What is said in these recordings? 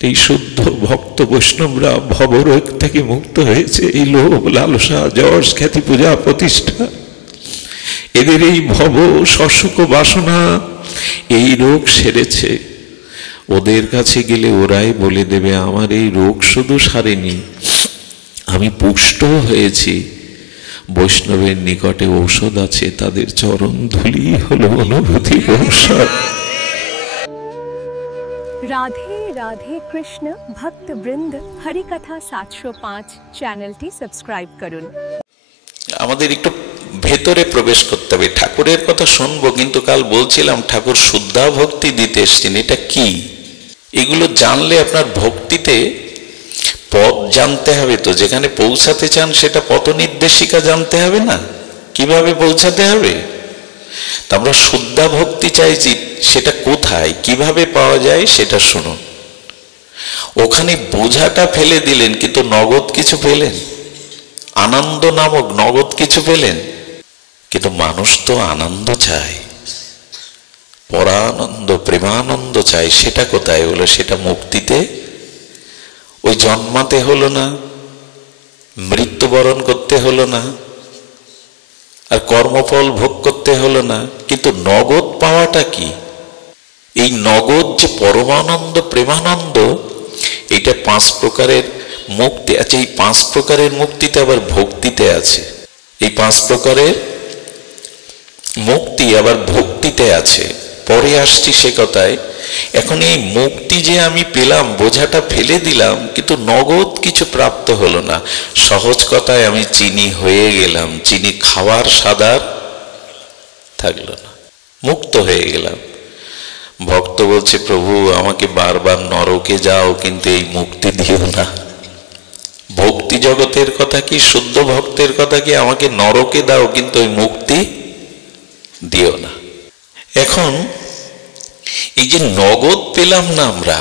এই শুদ্ধ ভক্ত বৈষ্ণবরা ভবরোগ থেকে মুক্ত হয়েছে। এই লোভ লালসা যশ খ্যাতি পূজা প্রতিষ্ঠা, এদের এই ভব শশুক বাসনা, এই রোগ সেরেছে। ওদের কাছে গেলে ওরাই বলে দেবে আমার এই রোগ শুধু সারেনি, আমি পুষ্ট হয়েছি। বৈষ্ণবের নিকটে ঔষধ আছে, তাদের চরণ ধুলি হলো অনুভূতির ঔষধ। রাধে রাধে কৃষ্ণ ভক্ত বৃন্দ, হরিকথা 705 চ্যানেলটি সাবস্ক্রাইব করুন। আমাদের একটু ভেতরে প্রবেশ করতে হবে। ঠাকুরের কথা শুনবো, কিন্তু কাল বলছিলাম ঠাকুর শুদ্ধা ভক্তি দিতে এসছেন। এটা কি? এগুলো জানলে আপনার ভক্তিতে পথ জানতে হবে। তো যেখানে পৌঁছাতে চান সেটা পথ নির্দেশিকা জানতে হবে না, কিভাবে পৌঁছাতে হবে। তা আমরা শুদ্ধা ভক্তি চাইছি, সেটা কোথায় কিভাবে পাওয়া যায় সেটা শুনুন। ওখানে বোঝাটা ফেলে দিলেন, কিন্তু নগদ কিছু পেলেন, আনন্দ নামক নগদ কিছু পেলেন। কিন্তু মানুষ তো আনন্দ চায়, পরানন্দ প্রেমানন্দ চায়। সেটা কোথায় হলো? সেটা মুক্তিতে। ওই জন্মাতে হলো না, মৃত্যুবরণ করতে হলো না, আর কর্মফল ভোগ করতে হলো না। কিন্তু নগদ পাওয়াটা কি? এই নগদ যে পরমানন্দ প্রেমানন্দ, এটা 5 প্রকারের মুক্তি আছে। এই 5 প্রকারের মুক্তিতে আবার ভক্তিতে আছে। এই 5 প্রকারের মুক্তি আবার ভক্তিতে আছে। পরে আসছি সে কথায়। এখন এই মুক্তি যে আমি পেলাম, বোঝাটা ফেলে দিলাম, কিন্তু নগদ কিছু প্রাপ্ত হলো না। সহজ কথায় আমি চিনি হয়ে গেলাম, চিনি খাওয়ার স্বাদ থাকলো না, মুক্ত হয়ে গেলাম। ভক্ত বলছে প্রভু আমাকে বারবার নরকে যাও, কিন্তু এই মুক্তি দিও না। ভক্তি জগতের কথা কি, শুদ্ধ ভক্তের কথা কি, আমাকে নরকে দাও কিন্তু ওই মুক্তি দিও না। এখন এই যে নগদ পেলাম না, আমরা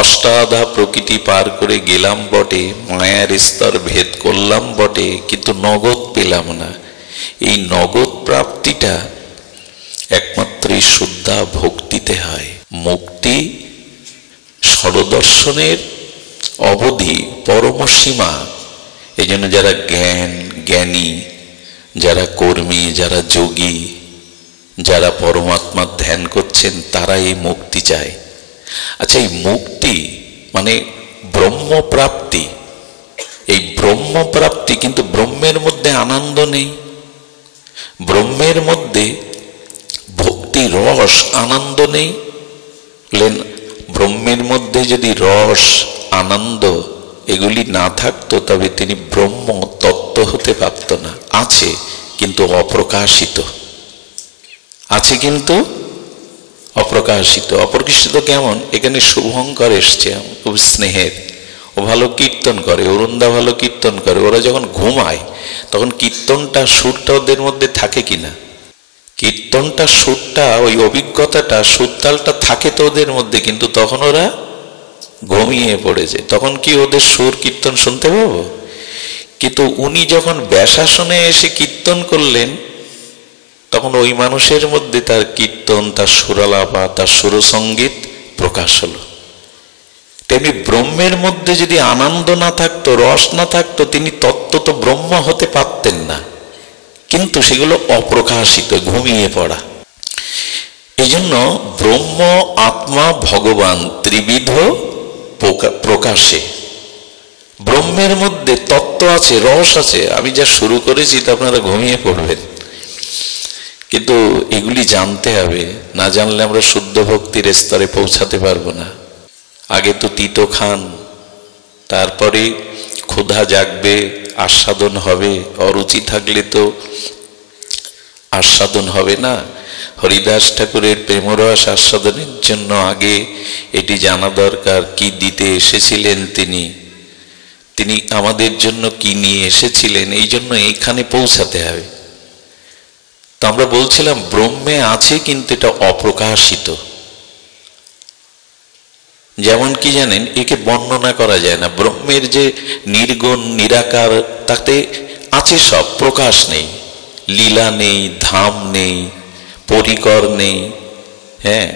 অষ্টাদা প্রকৃতি পার করে গেলাম বটে, মায়ার স্তর ভেদ করলাম বটে, কিন্তু নগদ পেলাম না। এই নগদ প্রাপ্তিটা একমাত্র শুদ্ধা ভক্তিতে হয়। মুক্তি সরদর্শনের অবধি পরমসীমা। এই জন্য যারা জ্ঞানী, যারা কর্মী, যারা যোগী, যারা পরমাত্মার ধ্যান করছেন, তারা এই মুক্তি চায়। আচ্ছা, এই মুক্তি মানে ব্রহ্মপ্রাপ্তি। এই ব্রহ্মপ্রাপ্তি, কিন্তু ব্রহ্মের মধ্যে আনন্দ নেই, ব্রহ্মের মধ্যে ভক্তি রস আনন্দ নেই। ব্রহ্মের মধ্যে যদি রস আনন্দ এগুলি না থাকতো, তবে তিনি ব্রহ্ম তত্ত্ব হতে পারত না। আছে কিন্তু অপ্রকাশিত, আছে কিন্তু অপ্রকাশিত। অপ্রকাশিত কেমন? এখানে শুভঙ্কর এসছে, খুব স্নেহের, ও ভালো কীর্তন করে, অরুণদা ভালো কীর্তন করে। ওরা যখন ঘুমায় তখন কীর্তনটা সুরটা ওদের মধ্যে থাকে কিনা? কীর্তনটা সুরটা, ওই অভিজ্ঞতাটা, সুরতালটা থাকে তো ওদের মধ্যে, কিন্তু তখন ওরা ঘুমিয়ে পড়েছে। তখন কি ওদের সুর কীর্তন শুনতে পাবো? কিন্তু উনি যখন ব্যাসাসনে এসে কীর্তন করলেন, তখন ওই মানুষের মধ্যে তার কীর্তন, তার সুরালাপা, তার সুরসঙ্গীত প্রকাশ হলো। তেমনি ব্রহ্মের মধ্যে যদি আনন্দ না থাকতো, রস না থাকতো, তিনি তত্ত্ব তো ব্রহ্ম হতে পারতেন না। কিন্তু সেগুলো অপ্রকাশিত, ঘুমিয়ে পড়া। এই জন্য ব্রহ্ম, আত্মা, ভগবান ত্রিবিধ প্রকাশে। ব্রহ্মের মধ্যে তত্ত্ব আছে, রস আছে। আমি যা শুরু করেছি তা আপনারা ঘুমিয়ে পড়বেন, কিন্তু এগুলি জানতে হবে। না জানলে আমরা শুদ্ধ ভক্তির স্তরে পৌঁছাতে পারবো না। আগে তো তিতো খান, তারপরে ক্ষুধা জাগবে, আস্বাদন হবে। অরুচি থাকলে তো আস্বাদন হবে না। হরিদাস ঠাকুরের প্রেমরস আস্বাদনের জন্য আগে এটি জানা দরকার, কি দিতে এসেছিলেন তিনি, তিনি আমাদের জন্য কি নিয়ে এসেছিলেন। এই জন্য এইখানে পৌঁছাতে হবে। তো আমরা বলছিলাম ব্রহ্মে আছে, কিন্তু এটা অপ্রকাশিত। যেমন কি জানেন, একে বর্ণনা করা যায় না। ব্রহ্মের যে নির্গুণ নিরাকার, তাতে আছে সব, প্রকাশ নেই, লীলা নেই, ধাম নেই, পরিকর নেই, হ্যাঁ,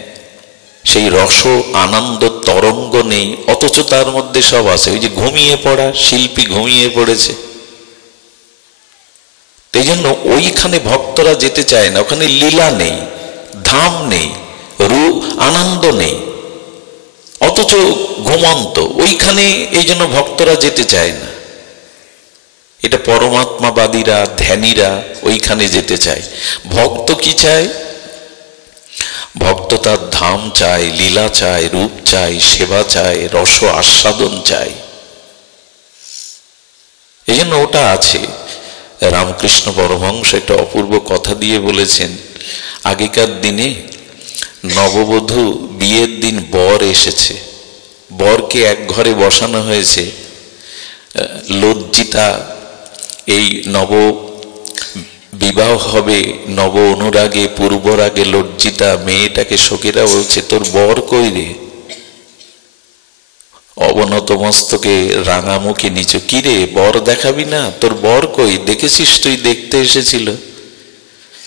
সেই রস আনন্দ তরঙ্গ নেই, অথচ তার মধ্যে সব আছে। ওই যে ঘুমিয়ে পড়া, শিল্পী ঘুমিয়ে পড়েছে। এই জন্য ওইখানে ভক্তরা যেতে চায় না, ওখানে লীলা নেই, ধাম নেই, রূপ আনন্দ নেই, অথচ ঘুমন্ত ওইখানে। এই জন্য ভক্তরা যেতে চায় না। এটা পরমাত্মাবাদীরা, ধ্যানীরা ওইখানে যেতে চায়। ভক্ত কি চায়? ভক্ত তার ধাম চায়, লীলা চায়, রূপ চায়, সেবা চায়, রস আস্বাদন চায়। এই জন্য ওটা আছে। রামকৃষ্ণ পরমহংস একটা অপূর্ব কথা দিয়ে বলেছেন, আগেকার দিনে নববধূ বিয়ের দিন বর এসেছে, বরকে এক ঘরে বসানো হয়েছে। লজ্জিতা, এই নব বিবাহ হবে, নব অনুরাগে পূর্বরাগে লজ্জিতা মেয়েটাকে সখীরা বলছে, তোর বর কই রে? অবনত মস্তকে রাঙামুখী নিচু, কি রে বর দেখাবি না? তোর বর কই? দেখেছিস তুই? দেখতে এসেছিল।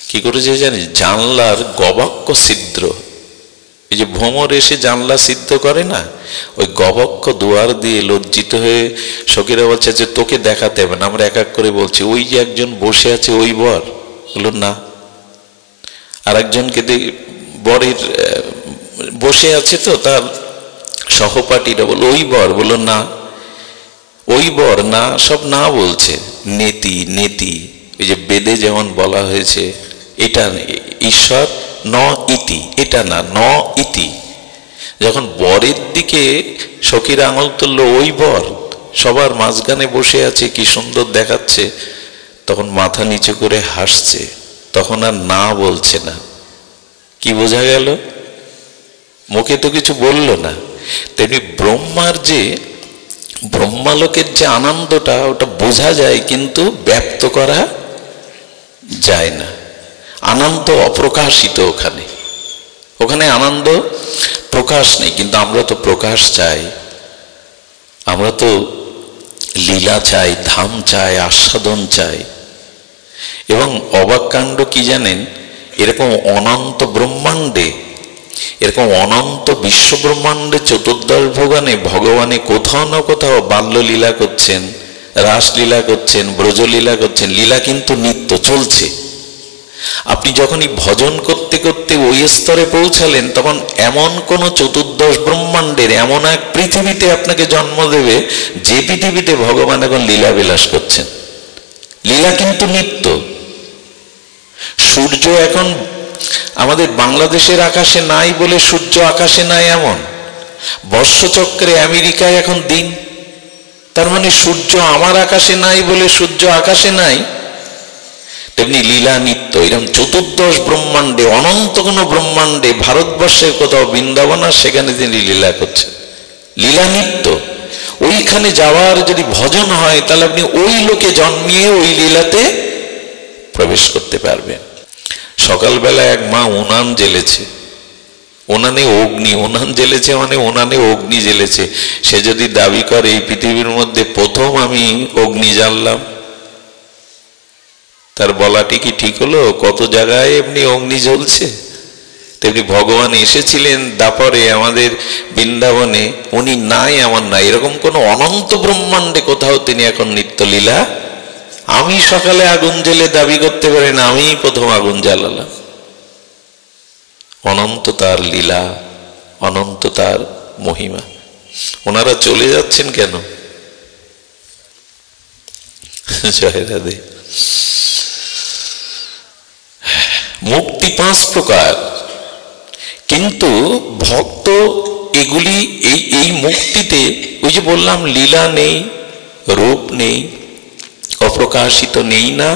কি করেছে জানিস? জানলার গবাক্ষ ছিদ্র, এই যে ভ্রমর এসে জানলা সিদ্ধ করে না, ওই গবক্ষ দুয়ার দিয়ে লজ্জিত হয়ে সখীরা বলছে যে তোকে দেখাতে হবে না, আমরা এক এক করে বলছি, ওই যে একজন বসে আছে ওই বর? বলল না। আর একজনকে বরের বসে আছে তো তার সহপাঠীরা বলল ওই বর? বলল না। ওই বর না, সব না বলছে। নেতি নেতি, ওই যে বেদে যেমন বলা হয়েছে, এটা ঈশ্বর ন ইতি, এটা না, ন ইতি। যখন বরের দিকে সখীরা আঙুল তুললো, ওই বর সবার মাঝখানে বসে আছে, কি সুন্দর দেখাচ্ছে, তখন মাথা নিচু করে হাসছে, তখন আর না বলছে না। কি বোঝা গেল? মুখে তো কিছু বলল না। তেমনি ব্রহ্মার যে, ব্রহ্মালোকের যে আনন্দটা, ওটা বোঝা যায় কিন্তু ব্যক্ত করা যায় না। আনন্দ অপ্রকাশিত ওখানে, ওখানে আনন্দ প্রকাশ নেই। কিন্তু আমরা তো প্রকাশ চাই, আমরা তো লীলা চাই, ধাম চাই, আস্বাদন চাই। এবং অবাক কাণ্ড কি জানেন? এরকম অনন্ত ব্রহ্মাণ্ডে, এরকম অনন্ত বিশ্ব ব্রহ্মাণ্ডে চতুর্দশ ভুবনে ভগবানে কোথাও না কোথাও বাল্যলীলা করছেন, রাসলীলা করছেন, ব্রজলীলা করছেন। লীলা কিন্তু নিত্য চলছে। আপনি যখনই ভজন করতে করতে ওই স্তরে পৌঁছালেন, তখন এমন কোন চতুর্দশ ব্রহ্মাণ্ডের এমন এক পৃথিবীতে আপনাকে জন্ম দেবে, যে পৃথিবীতে ভগবান এখন লীলা বিলাস করছেন। লীলা কিন্তু নিত্য। সূর্য এখন আমাদের বাংলাদেশের আকাশে নাই বলে সূর্য আকাশে নাই এমন, বর্ষচক্রে আমেরিকায় এখন দিন, তার মানে সূর্য আমার আকাশে নাই বলে সূর্য আকাশে নাই। তেমনি লীলা নিত্য। এরকম চতুর্দশ ব্রহ্মাণ্ডে, অনন্ত কোন ব্রহ্মাণ্ডে, ভারতবর্ষের কোথাও বৃন্দাবন, আর সেখানে তিনি লীলা করছেন। লীলা নিত্য। ওইখানে যাওয়ার যদি ভজন হয়, তাহলে আপনি ওই লোকে জন্মিয়ে ওই লীলাতে প্রবেশ করতে পারবেন। সকালবেলা এক মা উনান জ্বেলেছে, উনানে অগ্নি, উনান জ্বেলেছে মানে উনানে অগ্নি জ্বেলেছে। সে যদি দাবি করে এই পৃথিবীর মধ্যে প্রথম আমি অগ্নি জ্বাললাম, তার বলাটি কি ঠিক হলো? কত জায়গায় এমনি অগ্নি জ্বলছে। তেমনি ভগবান এসেছিলেন দাপরে আমাদের বৃন্দাবনে, উনি নাই এমন নাই। এরকম কোন অনন্ত ব্রহ্মাণ্ডে কোথাও তিনি এখন নিত্য লীলা। আমি সকালে আগুন জ্বেলে দাবি করতে পারি না আমি প্রথম আগুন জ্বালালাম। অনন্ত তার লীলা, অনন্ত তার মহিমা। ওনারা চলে যাচ্ছেন কেন? জয় রাধে। মুক্তি 5 প্রকার, কিন্তু ভক্ত এগুলি এই মুক্তিতে, ওই যে বললাম লীলা নেই, রূপ নেই, অপ্রকাশিত নেই না,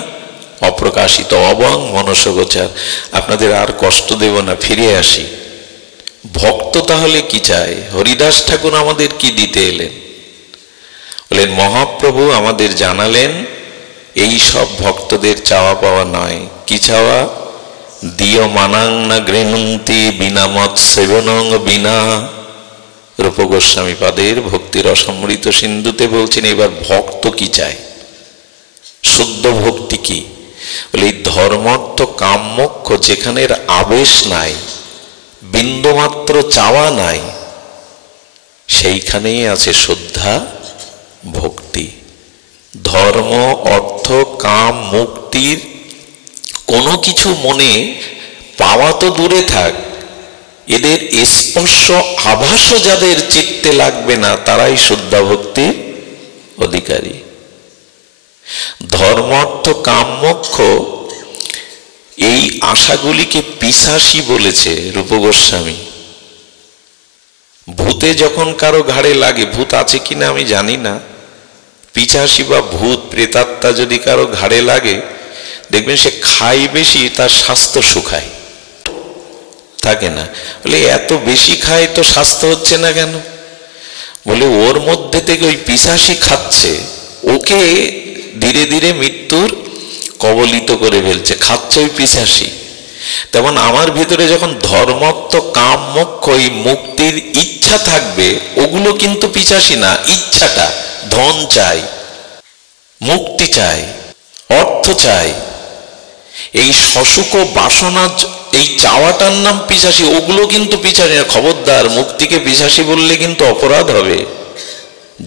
অপ্রকাশিত অবং মনসগোচর। আপনাদের আর কষ্ট দেব না, ফিরে আসি। ভক্ত তাহলে কি চায়? হরিদাস ঠাকুর আমাদের কি দিতে এলেন? বলেন মহাপ্রভু আমাদের জানালেন এই সব ভক্তদের চাওয়া পাওয়া নয়। কি চাওয়া? দিয় মানাং না গৃহন্তি বিনা মত সেবনং বিনা। রূপ গোস্বামী পাদের ভক্তির অসমৃত সিন্ধুতে বলছেন এবার ভক্ত কি চায়, শুদ্ধ ভক্তি কি? বলে এই ধর্মার্থ কাম মোক্ষ যেখানের আবেশ নাই, বিন্দুমাত্র চাওয়া নাই, সেইখানেই আছে শ্রদ্ধা ভক্তি। ধর্ম অর্থ কাম মুক্তির কোনো কিছু মনে পাওয়া তো দূরে থাক, এদের স্পর্শ আভাসও যাদের চিত্তে লাগবে না তারাই শ্রদ্ধা ভক্তির অধিকারী। ধর্ম অর্থ কাম মোক্ষ এই আশাগুলিকে পিশাচি বলেছে রূপ গোস্বামী। ভূতে যখন কারো ঘাড়ে লাগে, ভূত আছে কিনা আমি জানি না, পিশাচি বা ভূত প্রেতাত্মা যদি কারো ঘাড়ে লাগে দেখবেন সে খায় বেশি, তার স্বাস্থ্য শুকায় থাকে না। বলে এত বেশি খায় তো স্বাস্থ্য হচ্ছে না কেন? বলে ওর মধ্যে থেকে ওই পিশাচি খাচ্ছে, ওকে ধীরে ধীরে মৃত্যুর কবলিত করে ফেলছে, খাচ্ছে ওই পিশাচি। তেমন আমার ভিতরে যখন ধর্মত্ব কাম মোক্ষ এই মুক্তির ইচ্ছা থাকবে, ওগুলো কিন্তু পিশাচি না, ইচ্ছাটা। ধন চাই, মুক্তি চাই, অর্থ চাই, এই সসুখ বাসনা, এই চাওয়াটার নাম পিশাচি, ওগুলো কিন্তু পিশাচি না। খবরদার, মুক্তিকে পিশাচি বললে কিন্তু অপরাধ হবে।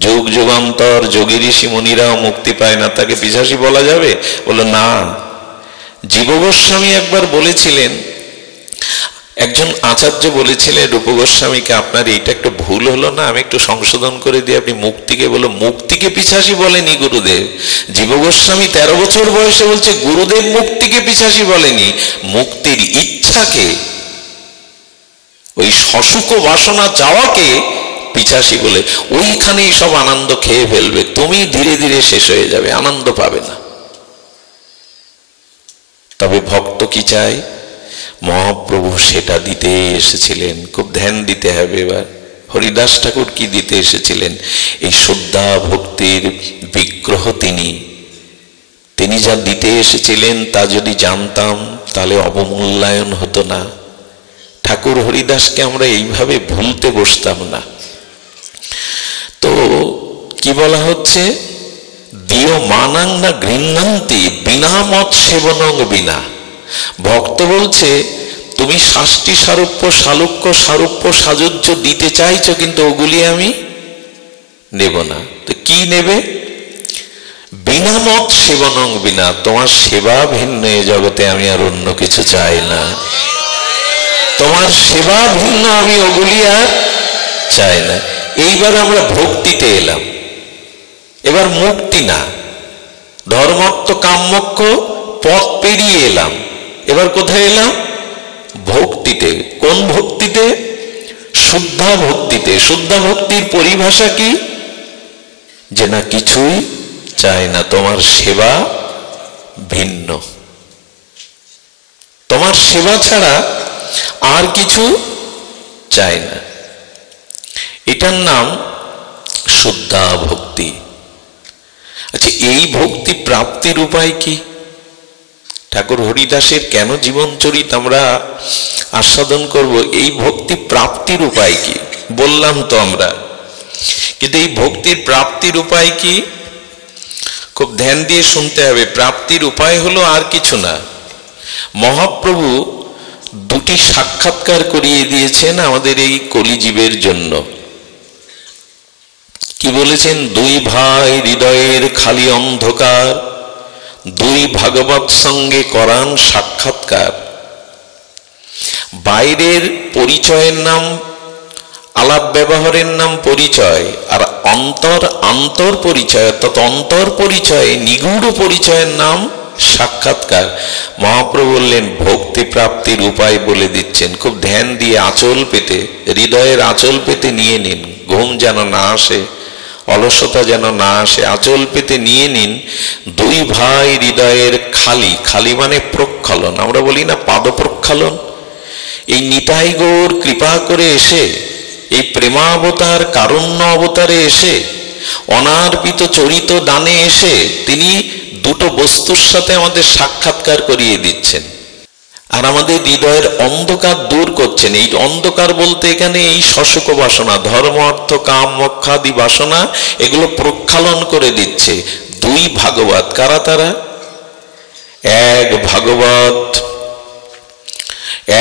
যুগ যুগান্তর যোগী ঋষি মুনিরাও মুক্তি পায় না, তাকে পিশাচি বলা যাবে? বলল না। জীব গোস্বামী একবার বলেছিলেন, একজন আচার্য বলেছিলেন রূপ গোস্বামীকে, আপনার এইটা একটু ভুল হলো না, আমি একটু সংশোধন করে দিই, আপনি মুক্তিকে বলো। মুক্তিকে পিশাচি বলেনি গুরুদেব। জীব গোস্বামী 13 বছর বয়সে বলছে গুরুদেব মুক্তিকে পিশাচি বলেনি, মুক্তির ইচ্ছাকে, ওই সসুখ বাসনা চাওয়াকে পিশাচি বলে। ওইখানেই সব আনন্দ খেয়ে ফেলবে, তুমি ধীরে ধীরে শেষ হয়ে যাবে, আনন্দ পাবে না। তবে ভক্ত কি চায়? মহাপ্রভু সেটা দিতে এসেছিলেন, খুব ধ্যান দিতে হবে। এবার হরিদাস ঠাকুর কি দিতে এসেছিলেন? এই শ্রদ্ধা ভক্তির বিগ্রহ তিনি যা দিতে এসেছিলেন তা যদি জানতাম তাহলে অবমূল্যায়ন হতো না। ঠাকুর হরিদাসকে আমরা এইভাবে ভুলতে বসতাম না। তো কি বলা হচ্ছে? দিও মানাং না গৃহ্ণান্তি বিনা মত সেবনং বিনা। ভক্ত বলছে তুমি শাস্তি সারূপ্য সালুক্য সারূপ্য সাজুজ্য দিতে চাইছো, কিন্তু ওগুলি আমি নেব না। তো কি নেবে? বিনা মত সেবনং বিনা, তোমার সেবা ভিন্ন এ জগতে আমি আর অন্য কিছু চাই না। তোমার সেবা ভিন্ন, আমি ওগুলি আর চাই না। এইবার আমরা ভক্তিতে এলাম, এবার মুক্তি না, ধর্মার্থ কাম্যক্ষ পথ পেরিয়ে এলাম, এবার কোথায় এলাম? ভক্তিতে। কোন ভক্তিতে? শুদ্ধা ভক্তিতে। শুদ্ধা ভক্তির পরিভাষা কি? যে না কিছুই চাই না, তোমার সেবা ভিন্ন, তোমার সেবা ছাড়া আর কিছু চাই না। এটার নাম শুদ্ধা ভক্তি। আচ্ছা, এই ভক্তি প্রাপ্তির উপায় কি? ঠাকুর হরিদাসের কেন জীবনচরিত আমরা আস্বাদন করব? এই ভক্তি প্রাপ্তির উপায় কি বললাম তো আমরা, কিন্তু এই ভক্তির প্রাপ্তির উপায় কি খুব ধ্যান দিয়ে শুনতে হবে। প্রাপ্তির উপায় হলো আর কিছু না, মহাপ্রভু দুটি সাক্ষাৎকার করিয়ে দিয়েছেন আমাদের এই কলিজীবের জন্য। কি বলেছেন? দুই ভাই হৃদয়ের খালি অন্ধকার, দুই ভাগবত সঙ্গে করান সাক্ষাৎকার। বাইরের পরিচয়ের নাম, আলাপ ব্যবহারের নাম পরিচয়, আর অন্তর পরিচয়, অর্থাৎ অন্তর পরিচয়, নিগূঢ় পরিচয়ের নাম সাক্ষাৎকার। মহাপ্রভু বললেন ভক্তি প্রাপ্তির উপায় বলে দিচ্ছেন, খুব ধ্যান দিয়ে আঁচল পেতে, হৃদয়ের আঁচল পেতে নিয়ে নিন, ঘুম যেন না আসে, অলসতা যেন না আসে, আঁচল পেতে নিয়ে নিন। দুই ভাই হৃদয়ের খালি, খালি মানে প্রক্ষালন, আমরা বলি না পাদ প্রক্ষালন। এই নিতাই গৌর কৃপা করে এসে, এই প্রেমাবতার কারুণ্য অবতারে এসে, অনার্পিত চরিত দানে এসে তিনি দুটো বস্তুর সাথে আমাদের সাক্ষাৎকার করিয়ে দিচ্ছেন, আর আমাদের হৃদয়ের অন্ধকার দূর করছেন। এই অন্ধকার বলতে এখানে এই সসুখ বাসনা, ধর্ম অর্থ কাম মোক্ষাদি বাসনা, এগুলো প্রক্ষালন করে দিচ্ছে। দুই ভাগবত, কারা তারা?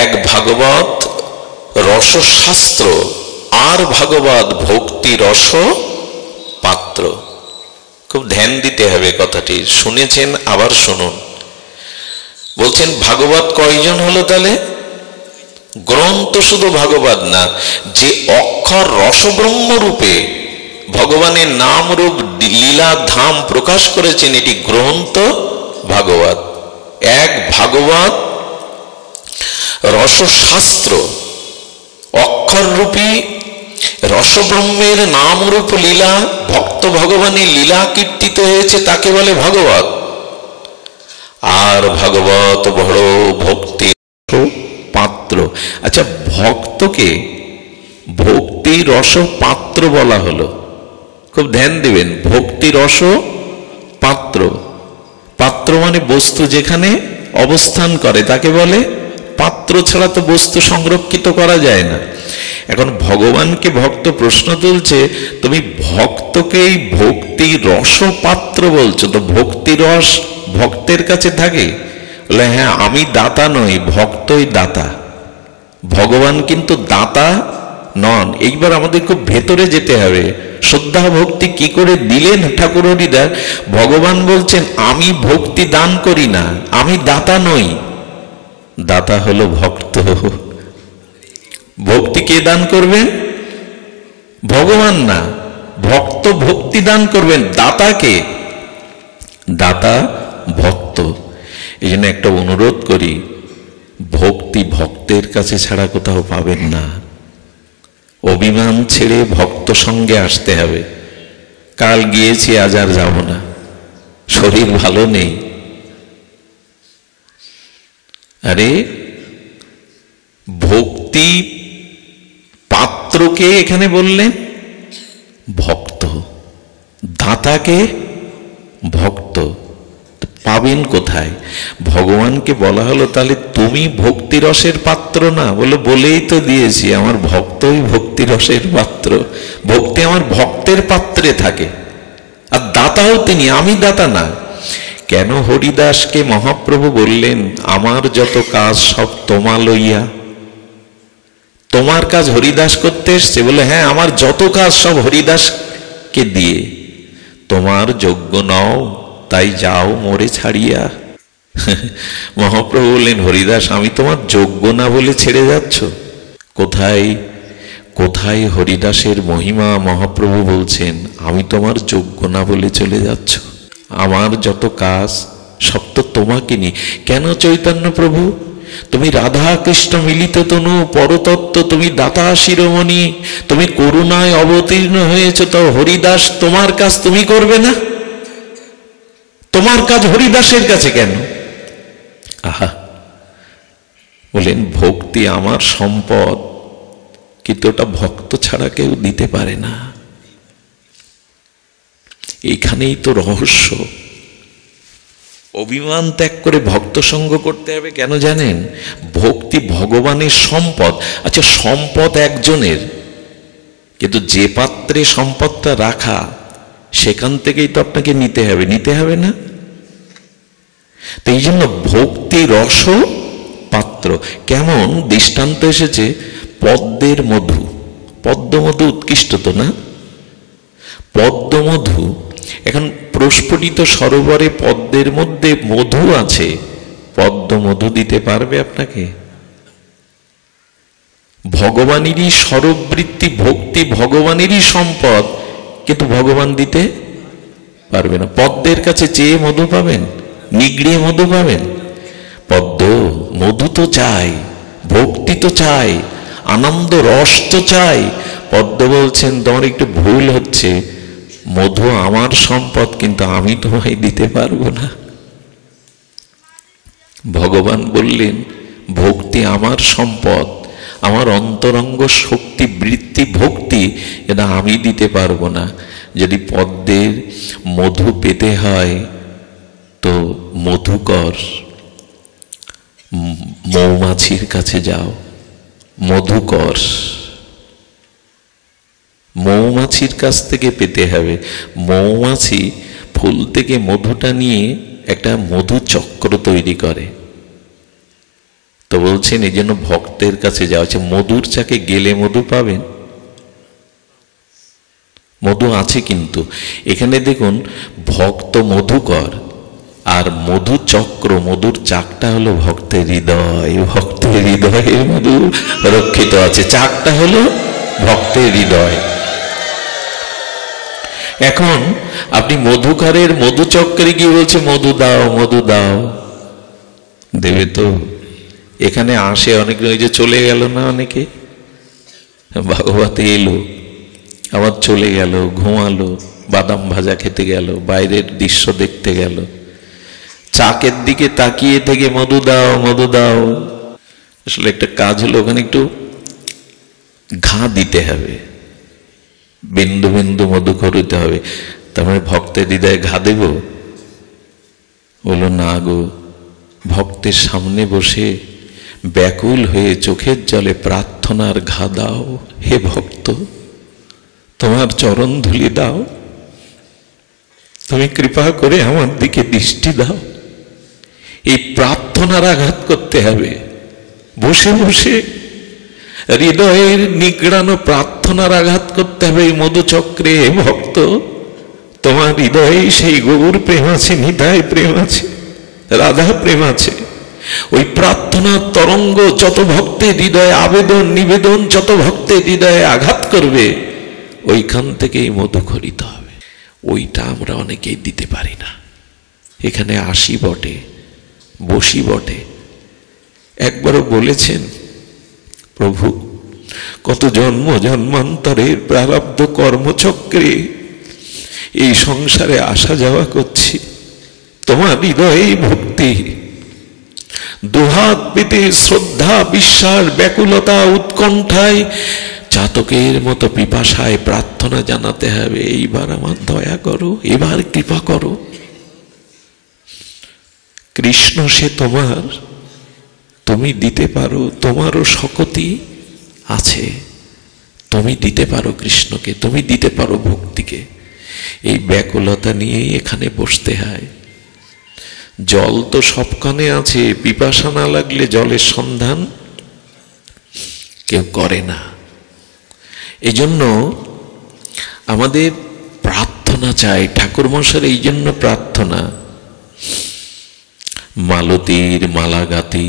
এক ভাগবত রসশাস্ত্র, আর ভাগবত ভক্তি রস পাত্র। খুব ধ্যান দিতে হবে কথাটি, শুনেছেন আবার শুনুন। বলছেন ভাগবত কয়জন হলো তাহলে? গ্রন্থ শুধু ভাগবত না, যে অক্ষর রসব্রহ্ম রূপে ভগবানের নাম রূপ লীলা ধাম প্রকাশ করেছেন, এটি গ্রন্থ ভাগবত। এক ভাগবত রসশাস্ত্র, অক্ষর রূপী রসব্রহ্মের নামরূপ লীলা, ভক্ত ভগবানের লীলা কীর্তিত হয়েছে, তাকে বলে ভাগবত। আর ভাগবত বড় ভক্তি পাত্র। আচ্ছা, ভক্তকে ভক্তি রস পাত্র বলা হলো, খুব ধ্যান দিবেন। ভক্তি রস পাত্র, পাত্র মানে বস্তু যেখানে অবস্থান করে তাকে বলে পাত্র, ছাড়া তো বস্তু সংরক্ষিত করা যায় না। এখন ভগবানকে ভক্ত প্রশ্ন তুলছে, তুমি ভক্তকেই ভক্তি রস পাত্র বলছো, তো ভক্তি রস ভক্তের কাছে থাকে? বলে হ্যাঁ, আমি দাতা নই, ভক্তই দাতা। ভগবান কিন্তু দাতা নন। এইবার আমাদের খুব ভেতরে যেতে হবে, শ্রদ্ধা ভক্তি কি করে দিলেন ঠাকুর হরিদাস। ভগবান বলছেন আমি ভক্তি দান করি না, আমি দাতা নই, দাতা হলো ভক্ত। ভক্তি কে দান করবেন? ভগবান না, ভক্ত ভক্তি দান করবেন। দাতাকে? দাতা ভক্ত। এই জন্য একটা অনুরোধ করি, ভক্তি ভক্তের কাছে ছাড়া কোথাও পাবেন না। অভিমান ছেড়ে ভক্ত সঙ্গে আসতে হবে। কাল গিয়েছি, আজ আর যাব না, শরীর ভালো নেই। আরে ভক্তি পাত্রকে এখানে বললেন ভক্ত, দাতাকে ভক্ত। পাবেন কোথায়? ভগবানকে বলা হলো তাহলে তুমি ভক্তি রসের পাত্র না? বলেই তো দিয়েছি, আমার ভক্তই ভক্তি রসের পাত্র। ভক্তি আমার ভক্তের পাত্রে থাকে, আর দাতাও তিনি, আমি দাতা না। কেন হরিদাসকে মহাপ্রভু বললেন আমার যত কাজ সব তোমা লইয়া? তোমার কাজ হরিদাস করতে এসছে? বলে হ্যাঁ, আমার যত কাজ সব হরিদাসকে দিয়ে। তোমার যোগ্য নও, তাই যাও মোরে ছাড়িয়া। মহাপ্রভু বললেন হরিদাস, আমি তোমার যোগ্য না বলে ছেড়ে যাচ্ছ? কোথায় কোথায় হরিদাসের মহিমা? মহাপ্রভু বলছেন আমি তোমার যোগ্য না বলে চলে যাচ্ছ? আমার যত কাজ সব তো তোমাকে নিয়ে। কেন চৈতন্য প্রভু? তুমি রাধা কৃষ্ণ মিলিত তনু পরতত্ত্ব, তুমি দাতা শিরোমণি, তুমি করুণায় অবতীর্ণ হয়েছ, তো হরিদাস তোমার কাজ তুমি করবে না? তোমার কাজ হরিদাসের কাছে কেন? আহা, বলেন ভক্তি আমার সম্পদ, কিন্তু ওটা ভক্ত ছাড়া কেউ দিতে পারে না। এইখানেই তো রহস্য। অভিমান ত্যাগ করে ভক্ত সঙ্গ করতে হবে। কেন জানেন? ভক্তি ভগবানের সম্পদ। আচ্ছা, সম্পদ একজনের, কিন্তু যে পাত্রে সম্পদটা রাখা সেখান থেকেই তো আপনাকে নিতে হবে, নিতে হবে না? তো এই জন্য ভক্তি রস পাত্র। কেমন দৃষ্টান্ত এসেছে, পদ্মের মধু। পদ্মমধু উৎকৃষ্ট তো না? পদ্মমধু, এখন প্রস্ফুটিত সরোবরে পদ্মের মধ্যে মধু আছে, পদ্মমধু দিতে পারবে আপনাকে? ভগবানেরই স্বরূপবৃত্তি, ভক্তি ভগবানেরই সম্পদ, কিন্তু ভগবান দিতে পারবে না। পদ্মের কাছে চেয়ে মধু পাবেন? নিগড়িয়ে মধু পাবেন? পদ্ম মধু তো চাই, ভক্তি তো চাই, আনন্দ রস তো চাই। পদ্ম বলছেন তোমার একটু ভুল হচ্ছে, মধু আমার সম্পদ, কিন্তু আমি তোমায় দিতে পারবো না। ভগবান বললেন ভক্তি আমার সম্পদ, আমার অন্তরঙ্গ শক্তি বৃত্তি ভক্তি, এটা আমি দিতে পারবো না। যদি পদ্মের মধু পেতে হয় তো মধুকর মৌমাছির কাছে যাও, মধুকর মৌমাছির কাছ থেকে পেতে হবে। মৌমাছি ফুল থেকে মধুটা নিয়ে একটা মধু চক্র তৈরি করে। তো বলছেন এই জন্য ভক্তের কাছে যাওয়া হচ্ছে। মধুর চাকে গেলে মধু পাবেন? মধু আছে, কিন্তু এখানে দেখুন ভক্ত মধুকর আর মধু চক্র, মধুর চাকটা হলো ভক্তের হৃদয়, ভক্তের হৃদয়ে মধু রক্ষিত আছে, চাকটা হলো ভক্তের হৃদয়। এখন আপনি মধুকরের মধুচক্রে কি বলছে, মধু দাও মধু দাও, দেবে তো? এখানে আসে অনেক, ওই যে চলে গেল না অনেকে, ভাগবতে এলো আবার চলে গেল, ঘুমালো, বাদাম ভাজা খেতে গেল, বাইরের দৃশ্য দেখতে গেল, চাকের দিকে তাকিয়ে থেকে মধু দাও মধু দাও। আসলে একটা কাজ হলো, ওখানে একটু ঘা দিতে হবে, বিন্দু বিন্দু মধু খরুতে হবে। তার মানে ভক্তের হৃদয়ে ঘা দেব? বলো না গো, ভক্তের সামনে বসে ব্যাকুল হয়ে চোখের জলে প্রার্থনার ঘা দাও। হে ভক্ত, তোমার চরণ ধুলি দাও, তুমি কৃপা করে আমার দিকে দৃষ্টি দাও। এই প্রার্থনার আঘাত করতে হবে, বসে বসে হৃদয়ের নিগড়ানো প্রার্থনার আঘাত করতে হবে এই মধুচক্রে। হে ভক্ত, তোমার হৃদয়ে সেই গৌর প্রেম আছে, নিতাই প্রেম আছে, রাধা প্রেম আছে। ওই প্রার্থনার তরঙ্গ যত ভক্তের হৃদয়ে আবেদন নিবেদন, যত ভক্তের হৃদয়ে আঘাত করবে, ওইখান থেকেই মধু খরিত হবে। ওইটা আমরা অনেকেই দিতে পারি না। এখানে আসি বটে, বসি বটে, একবারও বলেছেন প্রভু কত জন্ম জন্মান্তরের প্রারব্ধ কর্মচক্রে এই সংসারে আসা যাওয়া করছি, তোমার হৃদয়ে ভক্তি, দুহাত পেতে শ্রদ্ধা বিশ্বাস ব্যাকুলতা উৎকণ্ঠায় চাতকের মতো পিপাসায় প্রার্থনা জানাতে হবে, এইবার আমার দয়া করো, এবার কৃপা করো। কৃষ্ণ সে তোমার, তুমি দিতে পারো, তোমারও শক্তি আছে, তুমি দিতে পারো কৃষ্ণকে, তুমি দিতে পারো ভক্তিকে। এই ব্যাকুলতা নিয়েই এখানে বসতে হয়। জল তো সবখানে আছে, পিপাসা না লাগলে জলের সন্ধান কেউ করে না। এজন্য আমাদের প্রার্থনা চাই, ঠাকুর মশাইয়ের এই জন্য প্রার্থনা, মালতীর মালা গাতি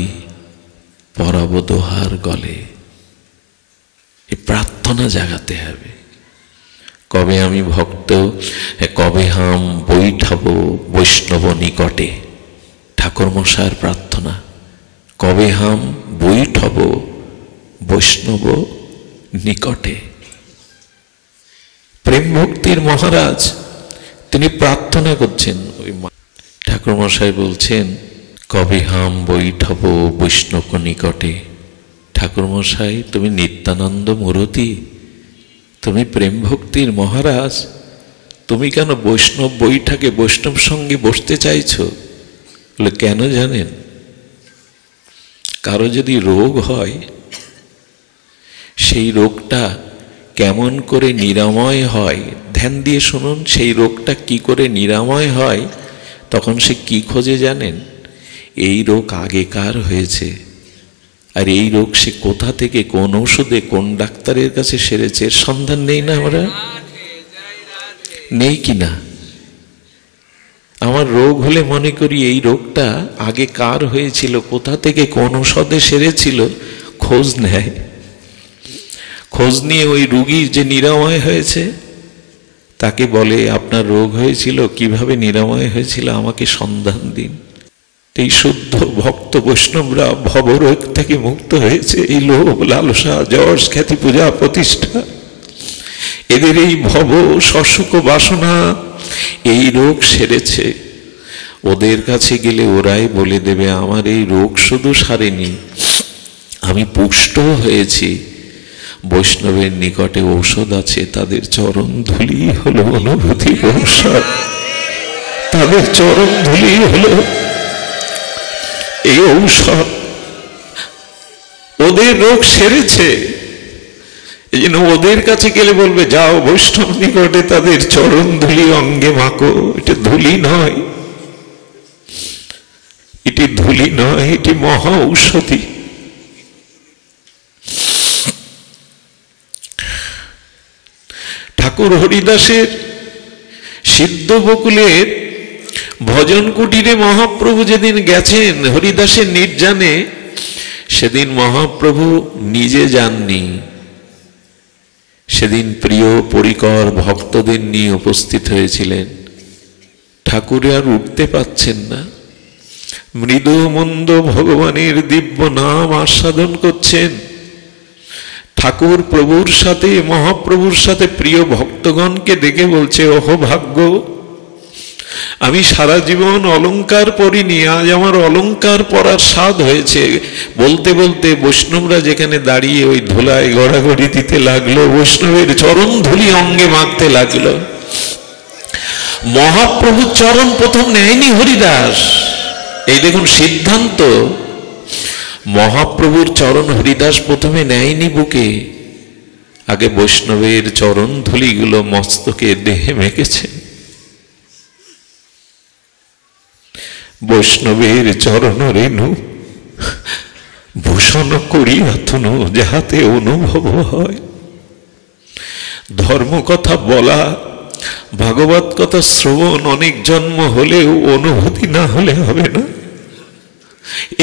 পরাব দোহার গলে, এই প্রার্থনা জাগাতে হবে। কবে আমি ভক্ত, কবে হাম বৈঠাবো বৈষ্ণব নিকটে, ঠাকুর মশাইয়ের প্রার্থনা, কবে হাম বৈঠবো বৈষ্ণব নিকটে। প্রেম ভক্তির মহারাজ তিনি প্রার্থনা করছেন, ওই ঠাকুর মশাই বলছেন কবে হাম বৈঠবো বৈষ্ণব নিকটে। ঠাকুর মশাই তুমি নিত্যানন্দ মূরতি, তুমি প্রেম ভক্তির মহারাজ, তুমি কেন বৈষ্ণব বৈঠাকে বৈষ্ণব সঙ্গে বসতে চাইছো? বলে কেন জানেন, কারো যদি রোগ হয়, সেই রোগটা কেমন করে নিরাময় হয়, ধ্যান দিয়ে শুনুন, সেই রোগটা কি করে নিরাময় হয়, তখন সে কি খোঁজে জানেন? এই রোগ আগেকার হয়েছে, আর এই রোগ সে কোথা থেকে কোন ওষুধে কোন ডাক্তারের কাছে সেরেছে, এর সন্ধান নেই না আমরা? নেই কিনা? আমার রোগ হলে মনে করি এই রোগটা আগে কার হয়েছিল, কোথা থেকে কোন ওষুধে সেরেছিল, খোঁজ নেয়। খোঁজ নিয়ে ওই রোগীর যে নিরাময় হয়েছে তাকে বলে আপনার রোগ হয়েছিল, কিভাবে নিরাময় হয়েছিল আমাকে সন্ধান দিন। এই শুদ্ধ ভক্ত বৈষ্ণবরা ভবরোগ থেকে মুক্ত হয়েছে। এই লোভ লালসা যশ খ্যাতি পূজা প্রতিষ্ঠা, এদের এই ভব শশুক বাসনা, এই রোগ সেরেছে। ওদের কাছে গেলে ওরাই বলে দেবে আমার এই রোগ শুধু সারেনি, আমি পুষ্ট হয়েছি। বৈষ্ণবের নিকটে ঔষধ আছে, তাদের চরণ ধুলি হলো অনুভূতির ঔষধ, তাদের চরণ ধুলি হলো এই ঔষধ। ওদের রোগ সেরেছে, এই জন্য ওদের কাছে গেলে বলবে যাও বৈষ্ণব নিকটে তাদের চরণ ধুলি অঙ্গে মাখো। এটা ধুলি নয়, এটি ধুলি নয়, এটি মহা ঔষধি। ঠাকুর হরিদাসের সিদ্ধ বকুলের ভজন কুটিরে মহাপ্রভু যেদিন গেছেন হরিদাসের নির্জানে, সেদিন মহাপ্রভু নিজে যাননি। সেদিন প্রিয় পরিকর ভক্তদের নিয়ে উপস্থিত হয়েছিলেন। ঠাকুরে আর উঠতে পাচ্ছেন না, মৃদু মন্দ ভগবানের দিব্য নাম আস্বাদন করছেন। ঠাকুর প্রভুর সাথে, মহাপ্রভুর সাথে প্রিয় ভক্তগণকে ডেকে বলছে, ওহ ভাগ্য, আমি সারা জীবন অলংকার পরিনি, আজ আমার অলংকার পরার স্বাদ হয়েছে। বলতে বলতে বৈষ্ণবরা যেখানে দাঁড়িয়ে ওই ধুলায় গড়াগড়ি দিতে লাগলো, বৈষ্ণবের চরণ ধুলি অঙ্গে মাখতে লাগলো। মহাপ্রভুর চরণ প্রথম নেয়নি হরিদাস, এই দেখুন সিদ্ধান্ত। মহাপ্রভুর চরণ হরিদাস প্রথমে নেয়নি বুকে, আগে বৈষ্ণবের চরণ ধুলিগুলো মস্তকে দেহে মেখেছে। বৈষ্ণবের চরণ রেণু ভূষণ করিয়া তুনু, যাহাতে অনুভব হয়। ধর্ম কথা বলা, ভাগবত কথা শ্রবণ অনেক জন্ম হলেও অনুভূতি না হলে হবে না।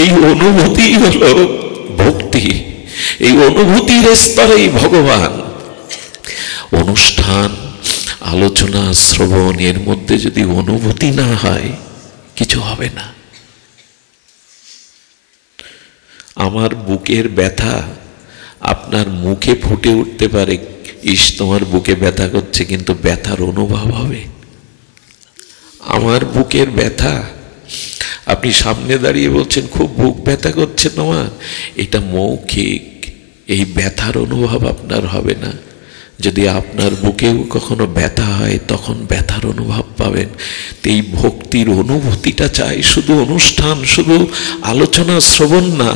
এই অনুভূতি হলো ভক্তি, এই অনুভূতির স্তরেই ভগবান। অনুষ্ঠান, আলোচনা, শ্রবণ, এর মধ্যে যদি অনুভূতি না হয় কিছু হবে না। আমার বুকের ব্যথা আপনার মুখে ফুটে উঠতে পারে, ইস তোমার বুকে ব্যথা করছে, কিন্তু ব্যথার অনুভব হবে। আমার বুকের ব্যথা, আপনি সামনে দাঁড়িয়ে বলছেন খুব বুক ব্যথা করছে তোমার, এটা মৌখিক, এই ব্যথার অনুভব আপনার হবে না। যদি আপনার বুকেও কখনো ব্যথা হয় তখন ব্যথার অনুভব পাবেন। এই ভক্তির অনুভূতিটা চাই, শুধু অনুষ্ঠান, শুধু আলোচনা শ্রবণ না।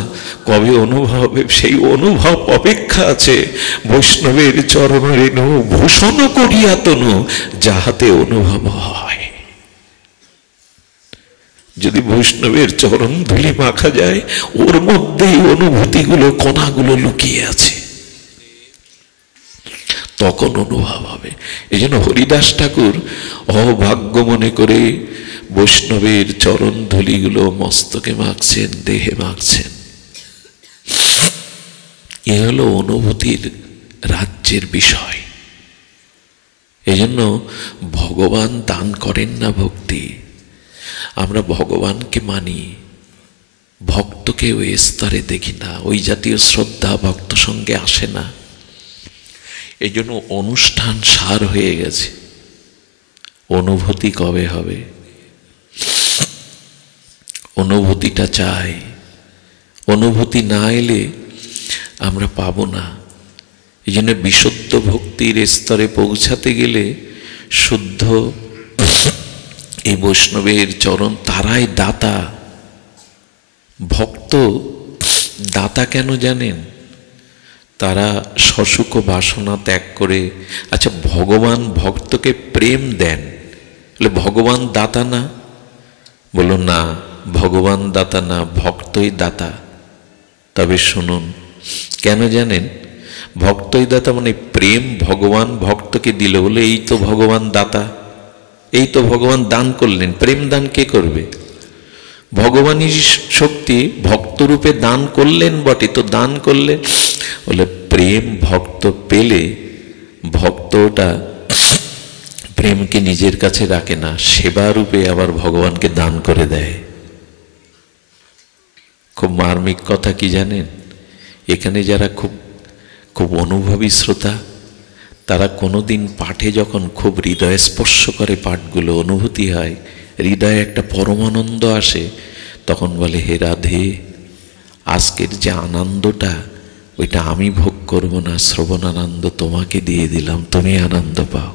কবে অনুভব হবে সেই অনুভব অপেক্ষা আছে। বৈষ্ণবের চরণ রেণু ভূষণ করিয়া তনু, যাহাতে অনুভব হয়। যদি বৈষ্ণবের চরণ ধুলি মাখা যায়, ওর মধ্যেই অনুভূতিগুলো, কণাগুলো লুকিয়ে আছে, তখন অনুভব হবে। এই জন্য হরিদাস ঠাকুর অভাগ্য মনে করে বৈষ্ণবের চরণ ধুলিগুলো মস্তকে মাখছেন, দেহে মাখছেন। এ হলো অনুভূতির রাজ্যের বিষয়। এই জন্য ভগবান দান করেন না ভক্তি। আমরা ভগবানকে মানি, ভক্তকে ওই স্তরে দেখি না, ওই জাতীয় শ্রদ্ধা ভক্ত সঙ্গে আসে না। এই জন্য অনুষ্ঠান সার হয়ে গেছে, অনুভূতি কবে হবে? অনুভূতিটা চাই, অনুভূতি না এলে আমরা পাবো না। এই জন্য বিশুদ্ধ ভক্তির স্তরে পৌঁছাতে গেলে শুদ্ধ এই বৈষ্ণবের চরণ, তারাই দাতা। ভক্ত দাতা কেন জানেন? তারা সসুখ বাসনা ত্যাগ করে, আচ্ছা ভগবান ভক্তকে প্রেম দেন, বলে ভগবান দাতা না? বলো না, ভগবান দাতা না, ভক্তই দাতা। তবে শুনুন, কেন জানেন? ভক্তই দাতা মানে প্রেম ভগবান ভক্তকে দিল বলে এই তো ভগবান দাতা, এই তো ভগবান দান করলেন। প্রেম দান কে করবে? ভগবানই শক্তি ভক্তরূপে দান করলেন বটে, তো দান করলেন বলে প্রেম ভক্ত পেলে ভক্তটা প্রেমকে নিজের কাছে রাখে না, সেবা রূপে আবার ভগবানকে দান করে দেয়। খুব মার্মিক কথা কি জানেন? এখানে যারা খুব খুব অনুভবী শ্রোতা, তারা কোনোদিন পাঠে যখন খুব হৃদয় স্পর্শ করে, পাঠগুলো অনুভূতি হয়, হৃদয়ে একটা পরমানন্দ আসে, তখন বলে হে রাধে, আজকের যে আনন্দটা ওইটা আমি ভোগ করব না, শ্রবণ আনন্দ তোমাকে দিয়ে দিলাম, তুমি আনন্দ পাও।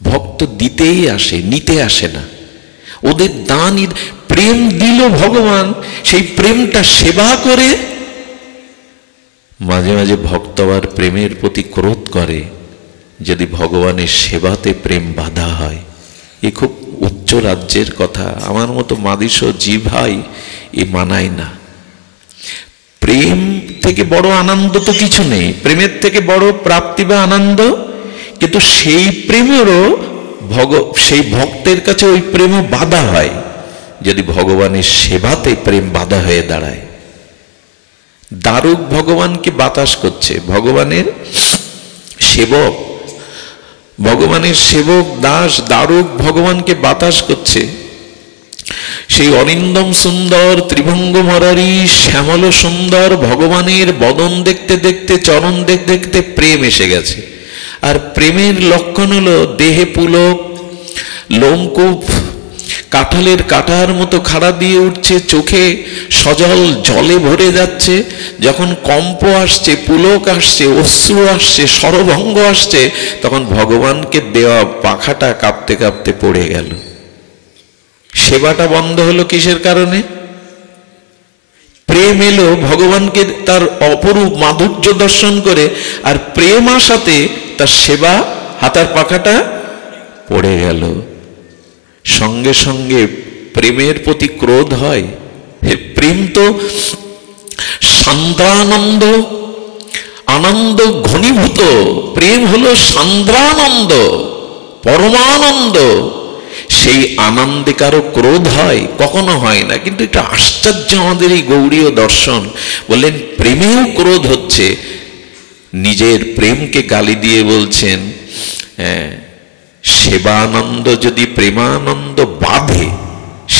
ভক্ত দিতেই আসে, নিতে আসে না। ওদের দান, প্রেম দিল ভগবান, সেই প্রেমটা সেবা করে। মাঝে মাঝে ভক্ত আবার প্রেমের প্রতি ক্রোধ করে যদি ভগবানের সেবাতে প্রেম বাধা হয়। এ খুব উচ্চ রাজ্যের কথা, আমার মতো মাদিস জিভাই এ মানায় না। প্রেম থেকে বড় আনন্দ তো কিছু নেই, প্রেমের থেকে বড় প্রাপ্তি বা আনন্দ কিন্তু সেই প্রেমেরও সেই ভক্তের কাছে ওই প্রেমও বাধা হয় যদি ভগবানের সেবাতে প্রেম বাধা হয়ে দাঁড়ায়। দারুক ভগবানকে বাতাস করছে, ভগবানের সেবক, ভগবানের সেবক দাস দারুক ভগবানকে বাতাস করছে। সেই অরিন্দম সুন্দর ত্রিভঙ্গ মরারি শ্যামল সুন্দর ভগবানের বদন দেখতে দেখতে চরণ দেখতে দেখতে প্রেম এসে গেছে। আর প্রেমের লক্ষণ হলো দেহে পুলক, লোমকূপ কাঁঠালের কাঁটার মতো খাড়া দিয়ে উঠছে, চোখে সজল জলে ভরে যাচ্ছে। যখন কম্প আসছে, পুলক আসছে, অশ্রু আসছে, স্বরভঙ্গ আসছে, তখন ভগবানকে দেওয়া পাখাটা কাঁপতে কাঁপতে পড়ে গেল। সেবাটা বন্ধ হলো কিসের কারণে? প্রেম এলো ভগবানকে তার অপরূপ মাধুর্য দর্শন করে, আর প্রেম আসাতে তার সেবা হাতার পাখাটা পড়ে গেল। সঙ্গে সঙ্গে প্রেমের প্রতি ক্রোধ হয়। প্রেম তো সান্দ্রানন্দ, আনন্দ ঘনীভূত। প্রেম হলো সান্দ্রানন্দ, পরমানন্দ। সেই আনন্দে কারো ক্রোধ হয়? কখনো হয় না। কিন্তু এটা আশ্চর্য আমাদের এই গৌড়ীয় দর্শন। বললেন প্রেমেও ক্রোধ হচ্ছে। নিজের প্রেমকে গালি দিয়ে বলছেন সেবানন্দ যদি প্রেমানন্দ বাঁধে,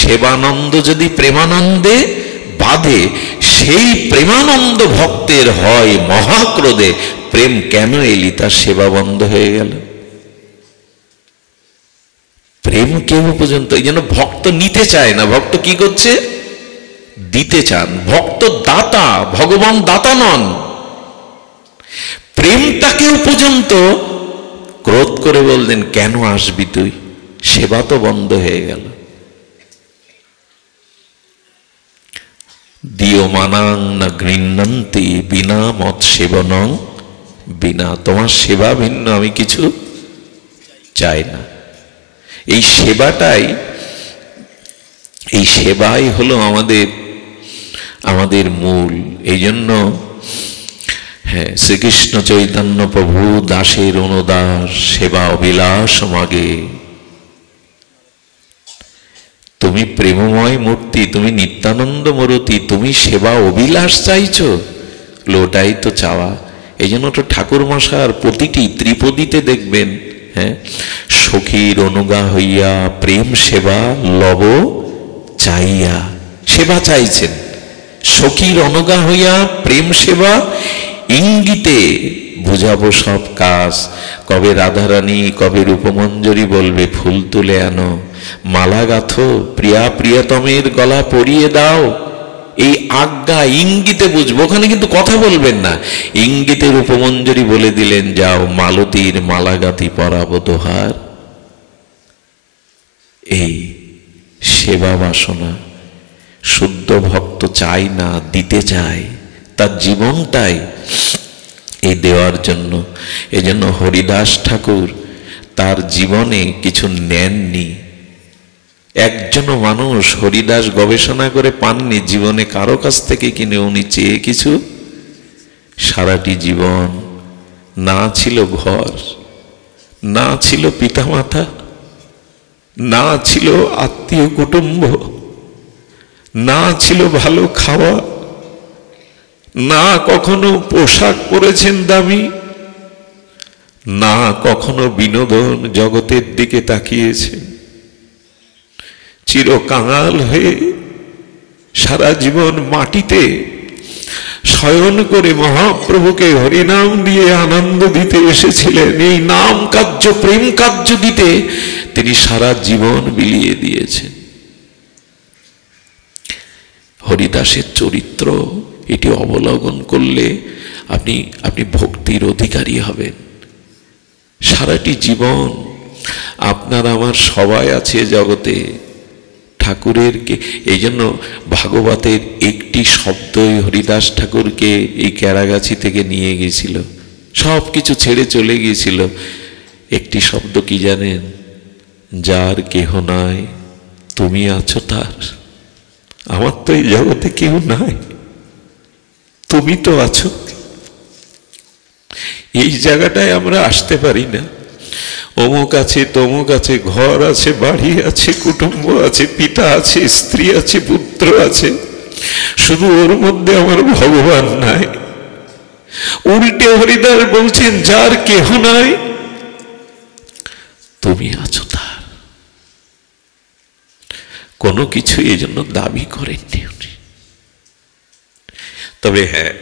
সেবানন্দ যদি প্রেমানন্দে বাঁধে, সেই প্রেমানন্দ ভক্তের হয় মহাক্রোধে। প্রেম কেন এলি? তার সেবা বন্ধ হয়ে গেল। প্রেম কেউ পর্যন্ত, এই জন্য ভক্ত নিতে চায় না, ভক্ত কি করছে? দিতে চান। ভক্ত দাতা, ভগবান দাতা নন। প্রেমটাকেও পর্যন্ত ক্রোধ করে বললেন কেন আসবি তুই? সেবা তো বন্ধ হয়ে গেল। দিও মানাং না গৃহ্ণন্তি বিনা মত সেবনং বিনা। তোমার সেবা ভিন্ন আমি কিছু চাই না। এই সেবাই হলো আমাদের মূল। এই জন্য শ্রীকৃষ্ণ চৈতন্য প্রভু দাসের অনুদাস সেবা অবিলাস মাগে। তুমি প্রেমময় মূর্তি, তুমি নিত্যানন্দ মূর্তি, তুমি সেবা অবিলাস চাইছো, ওটাই তো চাওয়া। এই জন্য তো ঠাকুর মশার প্রতিটি ত্রিপদীতে দেখবেন সখীর অনুগা হইয়া প্রেম সেবা লব চাইয়া। সেবা চাইছেন, সখীর অনুগা হইয়া প্রেম সেবা ইঙ্গিতে বুঝাবো সব কাজ। কবে রাধারানী, কবে রূপমঞ্জরি বলবে ফুল তুলে আনো, মালা গাথো, প্রিয়া প্রিয়তমের গলা পরিয়ে দাও। এই আজ্ঞা ইঙ্গিতে বুঝবো। ওখানে কিন্তু কথা বলবেন না, ইঙ্গিতে রূপমঞ্জরি বলে দিলেন যাও মালতীর মালা গাথি পরাবো দোহার। এই সেবা বাসনা শুদ্ধ ভক্ত চায় না, দিতে চায়। তার জীবনটাই এই দেওয়ার জন্য। এজন্য হরিদাস ঠাকুর তার জীবনে কিছু নেননি। একজনও মানুষ হরিদাস গবেষণা করে পাননি জীবনে কারো কাছ থেকে কিনে উনি চেয়ে কিছু। সারাটি জীবন না ছিল ঘর, না ছিল পিতামাতা, না ছিল আত্মীয় কুটুম্ব, না ছিল ভালো খাওয়া, না কখনো পোশাক পরেছেন দামি, না কখনো বিনোদন জগতের দিকে তাকিয়েছেন। চির কাঙাল হয়ে সারা জীবন মাটিতে শয়ন করে মহাপ্রভুকে হরিনাম দিয়ে আনন্দ দিতে এসেছিলেন। এই নাম কার্য, প্রেম কার্য দিতে তিনি সারা জীবন বিলিয়ে দিয়েছেন। হরিদাসের চরিত্র এটি অবলোকন করলে আপনি ভক্তির অধিকারী হবেন। সারাটি জীবন আপনার আমার সবাই আছে জগতে ঠাকুরের। এই জন্য ভাগবতের একটি শব্দই হরিদাস ঠাকুরকে এই ক্যারাগাছি থেকে নিয়ে গিয়েছিল, সব কিছু ছেড়ে চলে গিয়েছিল। একটি শব্দ কি জানেন? যার কেহ নাই তুমি আছো তার। আমার তো এই জগতে কেউ নাই, তুমি তো আছো। এই জায়গাটায় আমরা আসতে পারি না। অমুক আছে, তমুক আছে, ঘর আছে, বাড়ি আছে, কুটুম্ব আছে, পিতা আছে, স্ত্রী আছে, পুত্র আছে, শুধু ওর মধ্যে আমার ভগবান নাই। উল্টে হরিদাস বলছেন যার কেহ নাই তুমি আছো তার। কোনো কিছু এই জন্য দাবি করেননি উনি। তবে হ্যাঁ,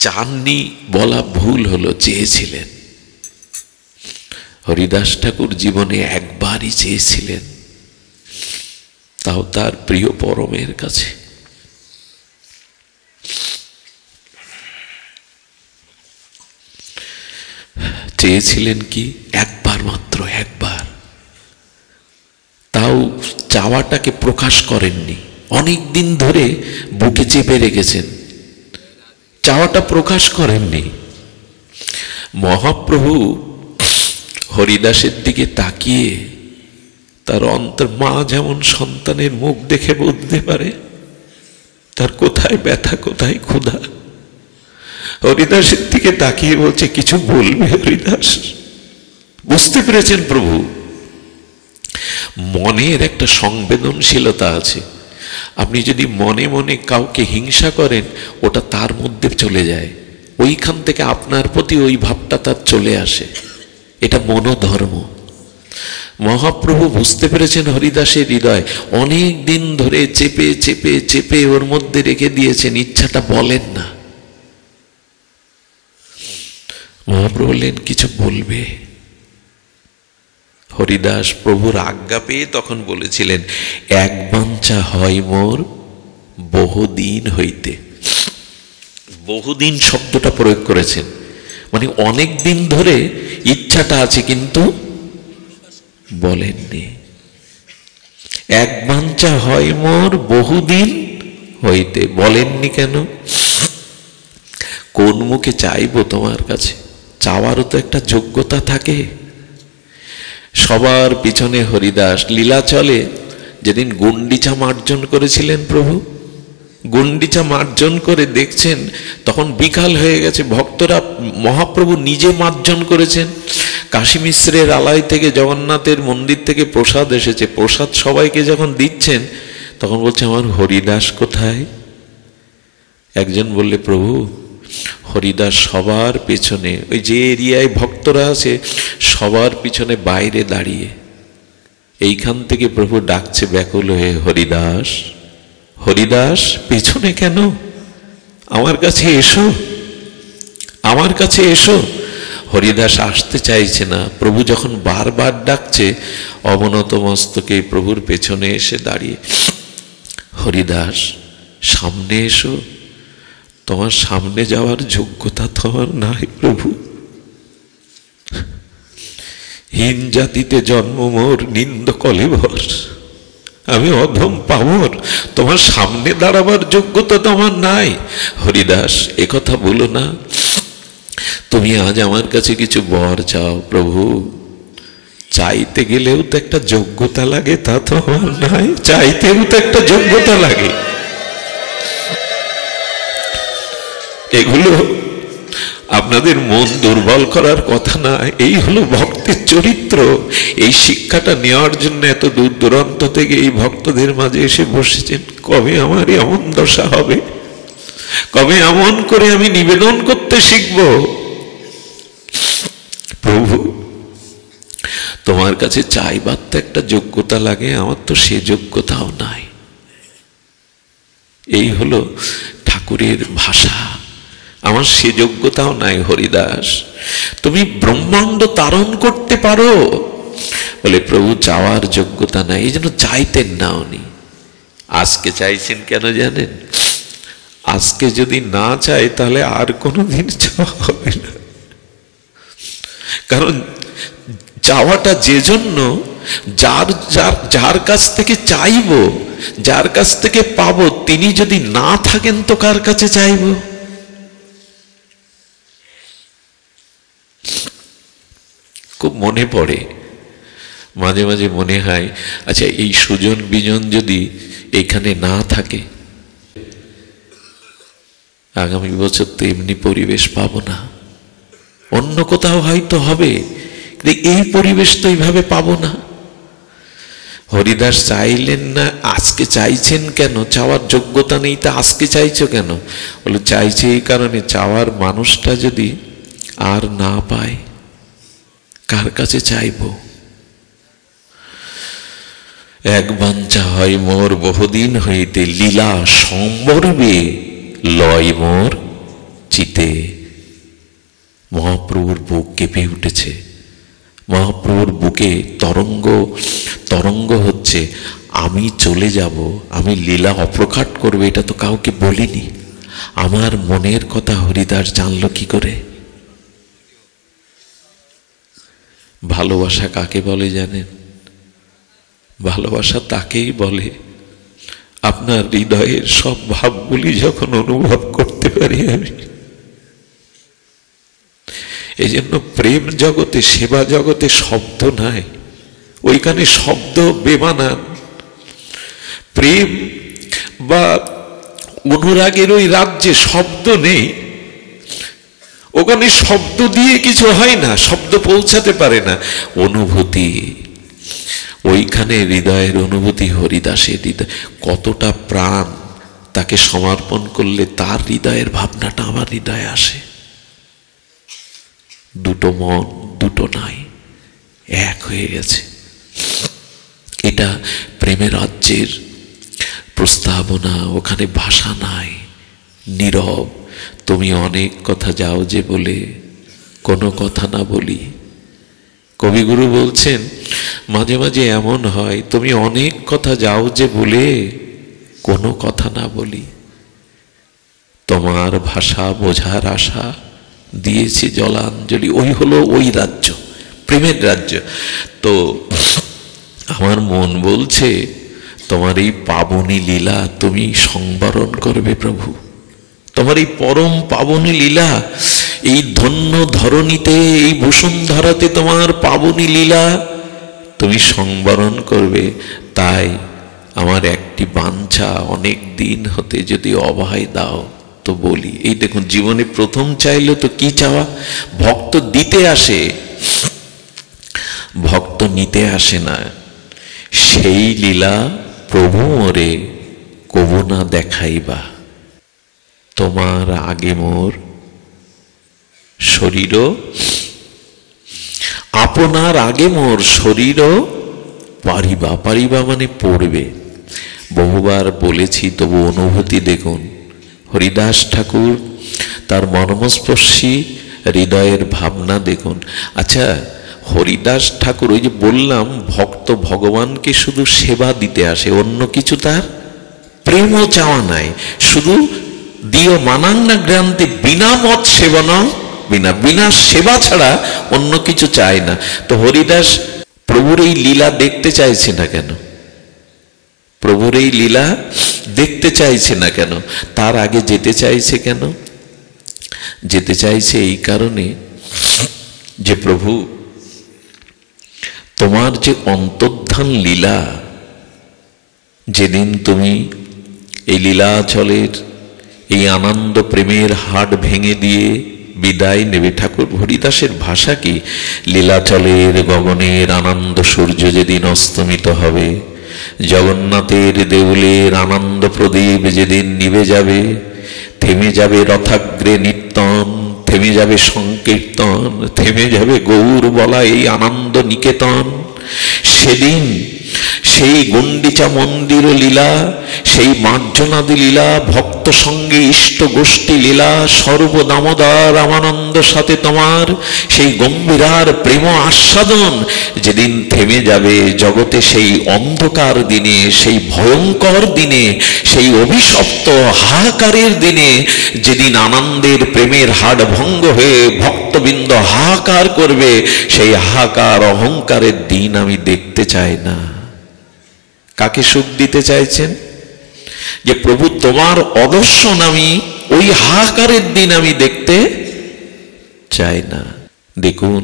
চাননি বলা ভুল হলো, চেয়েছিলেন। হরিদাস ঠাকুর জীবনে একবারই চেয়েছিলেন, তাও তার প্রিয় পরমের কাছে। চেয়েছিলেন কি? একবার মাত্র, একবার। তাও চাওয়াটাকে প্রকাশ করেননি, অনেক দিন ধরে বুকে চেপে রেখেছেন, চাওয়াটা প্রকাশ করেননি। মহাপ্রভু হরিদাসের দিকে তাকিয়ে তার অন্তর, মা যেমন সন্তানের মুখ দেখে বুঝতে পারে তার কোথায় ব্যথা, কোথায় ক্ষুধা, হরিদাসের দিকে তাকিয়ে বলছে কিছু বলবে হরিদাস। বুঝতে পেরেছেন প্রভু মনের একটা সংবেদনশীলতা আছে। আপনি যদি মনে মনে কাউকে হিংসা করেন, ওটা তার মধ্যে চলে যায়, ওইখান থেকে আপনার প্রতি ওই ভাবটা তার চলে আসে। এটা মনোধর্ম। মহাপ্রভু বুঝতে পেরেছেন হরিদাসের হৃদয়, অনেক দিন ধরে চেপে চেপে চেপে ওর মধ্যে রেখে দিয়েছেন, ইচ্ছাটা বলেন না। মহাপ্রভু বললেন কিছু বলবে। হরিদাস প্রভুর আজ্ঞা পেয়ে তখন বলেছিলেন, এক বাঞ্ছা হয় মোর বহুদিন হইতে। বহুদিন শব্দটা প্রয়োগ করেছেন, মানে অনেক দিন ধরে ইচ্ছাটা আছে কিন্তু বলেননি। এক বাঞ্ছা হয় মোর বহুদিন হইতে, বলেননি কেন? কোন মুখে চাইবো তোমার কাছে? চাওয়ারও তো একটা যোগ্যতা থাকে। সবার পিছনে হরিদাস লীলাচলে যেদিন গুন্ডিচা মার্জন করেছিলেন প্রভু, গুন্ডিচা মার্জন করে দেখছেন তখন বিকাল হয়ে গেছে, ভক্তরা, মহাপ্রভু নিজে মার্জন করেছেন। কাশী মিশ্রের আলয় থেকে, জগন্নাথের মন্দির থেকে প্রসাদ এসেছে, প্রসাদ সবাইকে যখন দিচ্ছেন তখন বলছে আমার হরিদাস কোথায়? একজন বললে প্রভু হরিদাস সবার পেছনে, ওই যে এরিয়ায় ভক্তরা আছে সবার পিছনে বাইরে দাঁড়িয়ে, এইখান থেকে প্রভু ডাকছে ব্যাকুল হয়ে, হরিদাস হরিদাস পেছনে কেন? আমার কাছে এসো, আমার কাছে এসো। হরিদাস আসতে চাইছে না। প্রভু যখন বারবার ডাকছে, অবনত মস্তকে প্রভুর পেছনে এসে দাঁড়িয়ে, হরিদাস সামনে এসো, তোমার সামনে যাওয়ার যোগ্যতা তোমার নাই প্রভু। হীন জাতিতে জন্ম মোর, নিন্দ কলেবর, আমি অধম পামর, তোমার সামনে দাঁড়াবার যোগ্যতা তোমার নাই। হরিদাস একথা বলো না, তুমি আজ আমার কাছে কিছু বর চাও প্রভু। চাইতে গেলেও তো একটা যোগ্যতা লাগে, তা তো আমার নাই। চাইতেও তো একটা যোগ্যতা লাগে। এগুলো আপনাদের মন দুর্বল করার কথা না, এই হলো ভক্তের চরিত্র। এই শিক্ষাটা নেওয়ার জন্য এত দূর দূরান্ত থেকে এই ভক্তদের মাঝে এসে বসেছেন। কবে আমার এমন দশা হবে? কবে এমন করে আমি নিবেদন করতে শিখব? প্রভু তোমার কাছে চাইবার তো একটা যোগ্যতা লাগে, আমার তো সে যোগ্যতাও নাই। এই হলো ঠাকুরের ভাষা, আমার সে যোগ্যতাও নাই। হরিদাস তুমি ব্রহ্মাণ্ড তারণ করতে পারো, বলে প্রভু চাওয়ার যোগ্যতা নাই, এই জন্য চাইতেন না উনি। আজকে চাইছেন কেন জানেন? আজকে যদি না চাই তাহলে আর কোনোদিন চাওয়া হবে না। কারণ চাওয়াটা যে জন্য, যার যার যার কাছ থেকে চাইব, যার কাছ থেকে পাবো, তিনি যদি না থাকেন তো কার কাছে চাইব? খুব মনে পড়ে, মাঝে মাঝে মনে হয়, আচ্ছা এই সুজন বিজন যদি এখানে না থাকে, আগামী বছর তো এমনি পরিবেশ পাবো না, অন্য কোথাও হয়তো হবে, এই পরিবেশ তো এইভাবে পাবো না। হরিদাস চাইলেন না। আজকে চাইছেন কেন? চাওয়ার যোগ্যতা নেই, তা আজকে চাইছো কেন? বলে চাইছে এই কারণে, চাওয়ার মানুষটা যদি আর না পায়, কার কাছে চাইব? এক বাঞ্ছা হয় মোর বহুদিন হইতে, লীলা সম্বর্বে লয় মোর চিতে। মহাপ্রভুর বুক কেঁপে উঠেছে। মহাপ্রভুর বুকে তরঙ্গ হচ্ছে। আমি চলে যাব, আমি লীলা অপ্রকাট করবো, এটা তো কাউকে বলিনি। আমার মনের কথা হরিদাস জানলো কি করে? ভালোবাসা কাকে বলে জানেন? ভালোবাসা তাকেই বলে আপনার হৃদয়ের সব ভাবগুলি যখন অনুভব করতে পারি আমি। এই জন্য প্রেম জগতে, সেবা জগতে শব্দ নাই, ওইখানে শব্দ বেমানান। প্রেম বা অনুরাগের ওই রাজ্যে শব্দ নেই, ওখানে শব্দ দিয়ে কিছু হয় না, শব্দ পৌঁছাতে পারে না। অনুভূতি, ওইখানে হৃদয়ের অনুভূতি। হরিদাসের হৃদয় কতটা প্রাণ, তাকে সমর্পণ করলে তার হৃদয়ের ভাবনাটা আমার হৃদয়ে আসে। দুটো মন, দুটো নাই, এক হয়ে গেছে। এটা প্রেমের রাজ্যের প্রস্তাবনা। ওখানে ভাষা নাই, নীরব। তুমি অনেক কথা যাও যে বলে, কোনো কথা না বলি। কবিগুরু বলছেন মাঝে মাঝে এমন হয়, তুমি অনেক কথা যাও যে বলে, কোনো কথা না বলি। তোমার ভাষা বোঝার আশা দিয়েছি জলাঞ্জলি। ওই হলো ওই রাজ্য, প্রেমের রাজ্য। তো আমার মন বলছে তোমার এই পাবনী লীলা তুমি সংবরণ করবে প্রভু। তোমার এই পরম পাবনী লীলা, এই ধন্য ধরণীতে, এই বসুন্ধরাতে তোমার পাবনী লীলা তুমি সংবরণ করবে। তাই আমার একটি বাঞ্ছা, অনেক দিন হতে যদি অভয় দাও তো বলি। এই দেখুন, জীবনে প্রথম চাইলে তো কি চাওয়া? ভক্ত দিতে আসে, ভক্ত নিতে আসে না। সেই লীলা প্রভু ওরে কবু না দেখাইবা। তোমার আগে মোর শরীর, আপনার আগে মোর শরীর পারিবা। পারিবা মানে পড়বে। বহুবার বলেছি, তবু অনুভূতি দেখুন। হরিদাস ঠাকুর তার মর্মস্পর্শী হৃদয়ের ভাবনা দেখুন। আচ্ছা, হরিদাস ঠাকুর, ওই যে বললাম ভক্ত ভগবানকে শুধু সেবা দিতে আসে, অন্য কিছু তার প্রেমও চাওয়া নাই। শুধু দিও মানাং না গ্রান্তি বিনা মত সেবন, বিনা সেবা ছাড়া অন্য কিছু চায় না। তো হরিদাস প্রভুর এই লীলা দেখতে চাইছে না কেন? প্রভুর এই লীলা দেখতে চাইছে না কেন? তার আগে যেতে চাইছে কেন? যেতে চাইছে এই কারণে যে প্রভু তোমার যে অন্তর্ধান লীলা, যেদিন তুমি এই লীলাচলের এই আনন্দ প্রেমের হাট ভেঙে দিয়ে বিদায় নেবে। ঠাকুর হরিদাসের ভাষা কি? লীলাচলের গগনের আনন্দ সূর্য যেদিন অস্তমিত হবে, জগন্নাথের দেউলের আনন্দ প্রদীপ যেদিন নিভে যাবে, থেমে যাবে রথাগ্রে নিত্যন, থেমে যাবে সংকীর্তন, থেমে যাবে গৌর বলা এই আনন্দ নিকেতন, সেদিন সেই গণ্ডিচা মন্দির লীলা, সেই মার্জনাদি লীলা, ভক্ত সঙ্গে ইষ্ট গোষ্ঠী লীলা, সর্বদামোদর রামানন্দ সাথে তোমার সেই গম্ভীরার প্রেম আস্বাদন যেদিন থেমে যাবে জগতে, সেই অন্ধকার দিনে, সেই ভয়ঙ্কর দিনে, সেই অভিশপ্ত হাহাকারের দিনে, যেদিন আনন্দের প্রেমের হাট ভঙ্গ হয়ে ভক্তবৃন্দ হাহাকার করবে, সেই হাহাকার অহংকারের দিন আমি দেখতে চাই না। কাকে সুখ দিতে চাইছেন? যে প্রভু তোমার অদর্শন আমি ওই হাহাকারের দিন আমি দেখতে চাই না। দেখুন,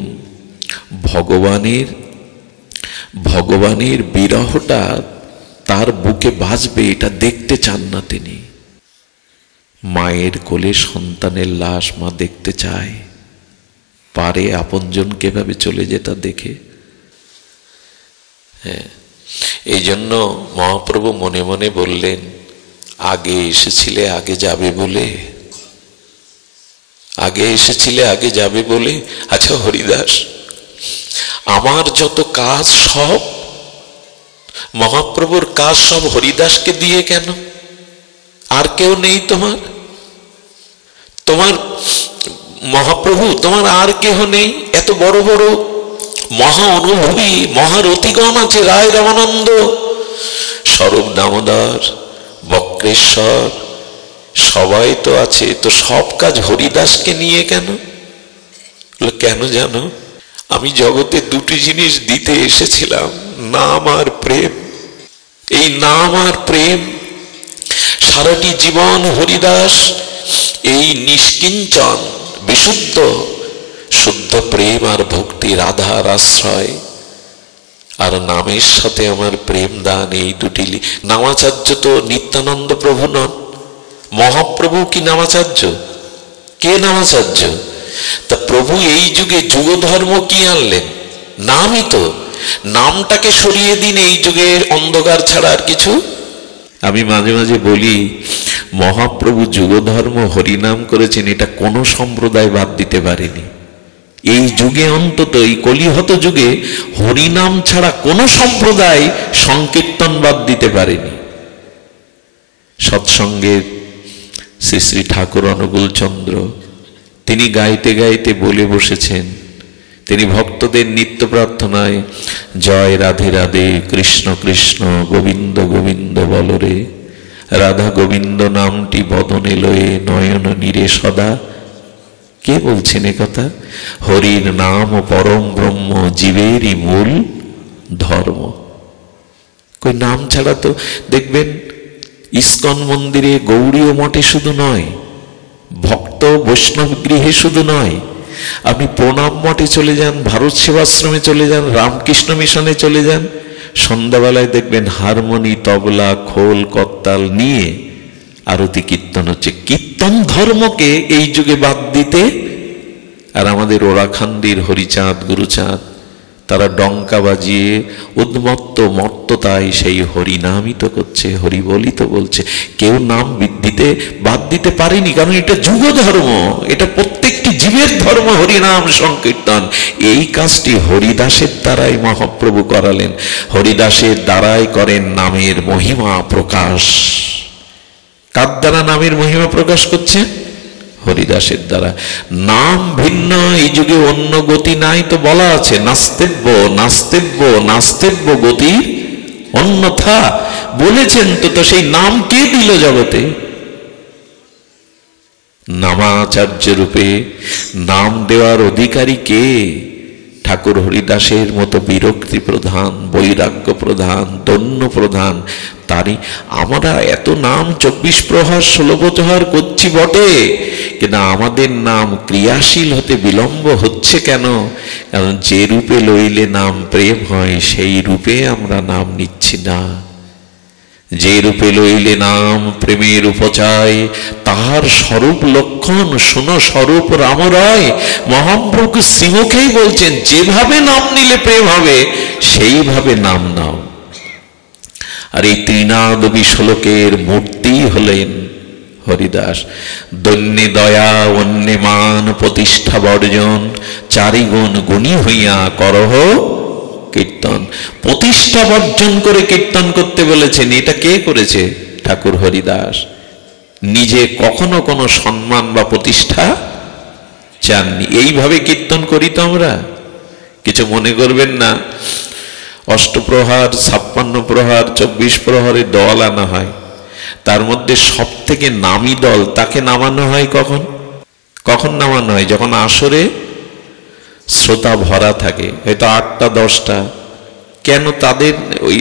ভগবানের বিরহটা তার বুকে বাজবে, এটা দেখতে চান না তিনি। মায়ের কোলে সন্তানের লাশ মা দেখতে চায়, পারে আপনজনকে ভাবে চলে যেতা দেখে। হ্যাঁ, এই জন্য মহাপ্রভু মনে মনে বললেন, আগে এসেছিলে আগে যাবে বলে, আগে এসেছিলে আগে যাবে বলে। আচ্ছা হরিদাস, আমার যত কাজ সব, মহাপ্রভুর কাজ সব হরিদাসকে দিয়ে কেন? আর কেউ নেই তোমার? তোমার মহাপ্রভু, তোমার আর কেহ নেই? এত বড় বড় মহা অনুভবী মহারথীগণ আছে, রায় রামানন্দ, স্বরূপ দামোদর, বক্রেশ্বর, সবাই তো আছে, তো সব কাজ হরিদাসকে নিয়ে কেন? কেন জানো? আমি জগতে দুটি জিনিস দিতে এসেছিলাম, নাম আর প্রেম। এই নাম আর প্রেম সারাটি জীবন হরিদাস এই নিষ্কিঞ্চন বিশুদ্ধ শুদ্ধ প্রেম আর ভক্তি রাধার আশ্রয় আর নামের সাথে আমার প্রেম দান, এই দুটি। নামাচার্য তো নিত্যানন্দ প্রভু নন, মহাপ্রভু কি নামাচার্য? কে নামাচার্য? তা প্রভু এই যুগে যুগ ধর্ম কি আনলেন? নামই তো। নামটাকে সরিয়ে দিন, এই যুগে অন্ধকার ছাড়া আর কিছু। আমি মাঝে মাঝে বলি, মহাপ্রভু যুগ ধর্ম হরিনাম করেছেন, এটা কোনো সম্প্রদায় বাদ দিতে পারেনি। এই যুগে অন্তত, এই কলিহত যুগে হরিনাম ছাড়া কোনো সম্প্রদায় সংকীর্তন বাদ দিতে পারেনি। সৎসঙ্গের শ্রী শ্রী ঠাকুর অনুকূল চন্দ্র, তিনি গাইতে গাইতে বলে বসেছেন, তিনি ভক্তদের নিত্য প্রার্থনায় জয় রাধে রাধে, কৃষ্ণ কৃষ্ণ গোবিন্দ গোবিন্দ বলরে, রাধা গোবিন্দ নামটি বদনে লয়ে নয়ন নীরে সদা। কে বলছেন এ কথা? হরির নাম পরম ব্রহ্ম, জীবেরই মূল ধর্ম। কই নাম ছাড়া তো দেখবেন ইস্কন মন্দিরে, গৌড়ীয় মঠে শুধু নয়, ভক্ত বৈষ্ণব গৃহে শুধু নয়, আপনি প্রণাম মঠে চলে যান, ভারত সেবাশ্রমে চলে যান, রামকৃষ্ণ মিশনে চলে যান, সন্ধ্যাবেলায় দেখবেন হারমোনি, তবলা, খোল, করতাল নিয়ে আরতি কীর্তন হচ্ছে। কীর্তন ধর্মকে এই যুগে বাদ দিতে, আর আমাদের ওরাখান্ডির হরিচাঁদ গুরুচাঁদ, তারা ডঙ্কা বাজিয়ে উন্মত্ত মত্ততায় সেই হরিনামিত করছে, হরিবলিত বলছে। কেউ নাম দিতে বাদ দিতে পারেনি, কারণ এটা যুগ ধর্ম, এটা প্রত্যেকটি জীবের ধর্ম, হরিনাম সংকীর্তন। এই কাজটি হরিদাসের দ্বারাই মহাপ্রভু করালেন। হরিদাসের দ্বারাই করেন নামের মহিমা প্রকাশ। কার দ্বারা নামের মহিমা প্রকাশ করছে? হরিদাসের দ্বারা। নাম ভিন্ন, এই যুগে অন্য গতি নাই, তো বলা আছে নাস্তেব্য নাস্তেব্য নাস্তেব্য গতির অন্যথা বলেছেন। তো সেই নাম কে দিল জগতে? নামাচার্য রূপে নাম দেওয়ার অধিকারী কে? ঠাকুর হরিদাসের মতো বিরক্তি প্রধান, বৈরাগ্য প্রধান, দন্য প্রধান। তারই আমরা এত নাম 24 প্রহার 16 প্রহার করছি বটে, কিন্তু আমাদের নাম ক্রিয়াশীল হতে বিলম্ব হচ্ছে কেন? কারণ যে রূপে লইলে নাম প্রেম হয়, সেই রূপে আমরা নাম নিচ্ছি না। যে রূপে লইলে নাম প্রেমের উপচায়, তাহার স্বরূপ লক্ষণ শুনো স্বরূপ রামরায়। মহাপ্রভু শ্রীমুখেই বলছেন, যেভাবে নাম নিলে প্রেম হবে সেইভাবে নাম নাও। আর এই ত্রিনাদবী শ্লোকের মূর্তি হলেন হরিদাস। দৈন্যে দয়া অন্যে মান প্রতিষ্ঠা বর্জন, চারিগুণ গুণী হইয়া করহ কীর্তন। প্রতিষ্ঠা বর্জন করে কীর্তন করতে বলেছেন। এটা কে করেছে? ঠাকুর হরিদাস। নিজে কখনো কোনো সম্মান বা প্রতিষ্ঠা চাননি। এইভাবে কীর্তন করি তো আমরা, কিছু মনে করবেন না। অষ্টপ্রহার, 56 প্রহার, 24 প্রহরে দল আনা হয়, তার মধ্যে সব থেকে নামি দল তাকে নামানো হয় কখন? কখন নামানো হয়? যখন আসরে শ্রোতা ভরা থাকে, হয়তো 8টা 10টা। কেন তাদের ওই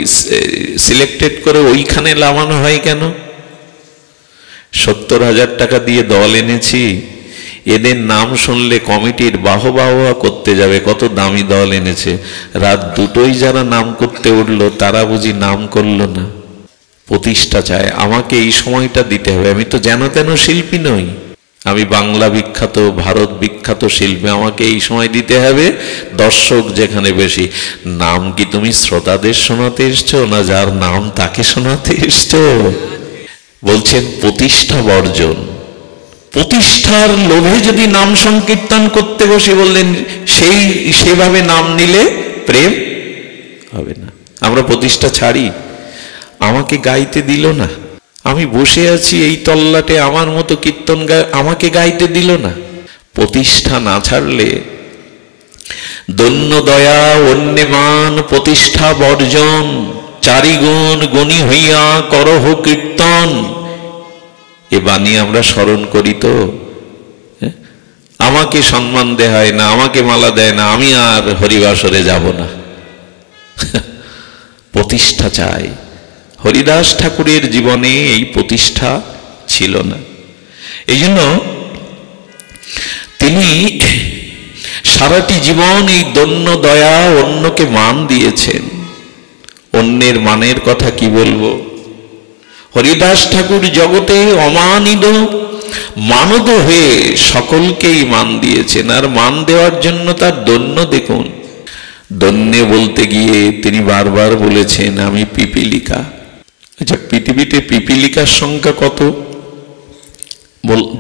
সিলেক্টেড করে ওইখানে নামানো হয় কেন? 70,000 টাকা দিয়ে দল এনেছি, এদের নাম শুনলে কমিটির বাহবা করতে যাবে, কত দামি দল এনেছে। রাত 2টোই যারা নাম করতে উঠলো, তারা বুঝি নাম করলো না। প্রতিষ্ঠা চায়, আমাকে এই সময়টা দিতে হবে, আমি তো যেন তেন শিল্পী নই, আমি বাংলা বিখ্যাত, ভারত বিখ্যাত শিল্পী, আমাকে এই সময় দিতে হবে, দর্শক যেখানে বেশি। নাম কি তুমি শ্রোতাদের শোনাতে এসছো, না যার নাম তাকে শোনাতে এসছো? বলছেন প্রতিষ্ঠা বর্জন। প্রতিষ্ঠার লোভে যদি নাম সংকীর্তন করতে বসে, বললেন সেভাবে নাম নিলে প্রেম হবে না। আমরা প্রতিষ্ঠা ছাড়ি, আমাকে গাইতে দিল না, আমি বসে আছি এই তল্লাটে, আমার মতো কীর্তন আমাকে গাইতে দিল না। প্রতিষ্ঠা না ছাড়লে দন্য দয়া অন্যে মান প্রতিষ্ঠা বর্জন, চারিগুণ গুণী হইয়া করহ কীর্তন। এ বাণী আমরা স্মরণ করি তো। আমাকে সম্মান দেয় হয় না, আমাকে মালা দেয় না, আমি আর হরিবাসরে যাব না। প্রতিষ্ঠা চাই। হরিদাস ঠাকুরের জীবনে এই প্রতিষ্ঠা ছিল না। এই জন্য তিনি সারাটি জীবন এই দন্য দয়া অন্যকে মান দিয়েছেন। অন্যের মানের কথা কি বলবো? হরিদাস ঠাকুর জগতে অমানিত মানদ হয়ে সকলকেই মান দিয়েছেন। আর মান দেওয়ার জন্য তার দন্য দেখুন। দন্যে বলতে গিয়ে তিনি বারবার বলেছেন আমি পিপীলিকা। আচ্ছা, পৃথিবীতে পিপীলিকার সংখ্যা কত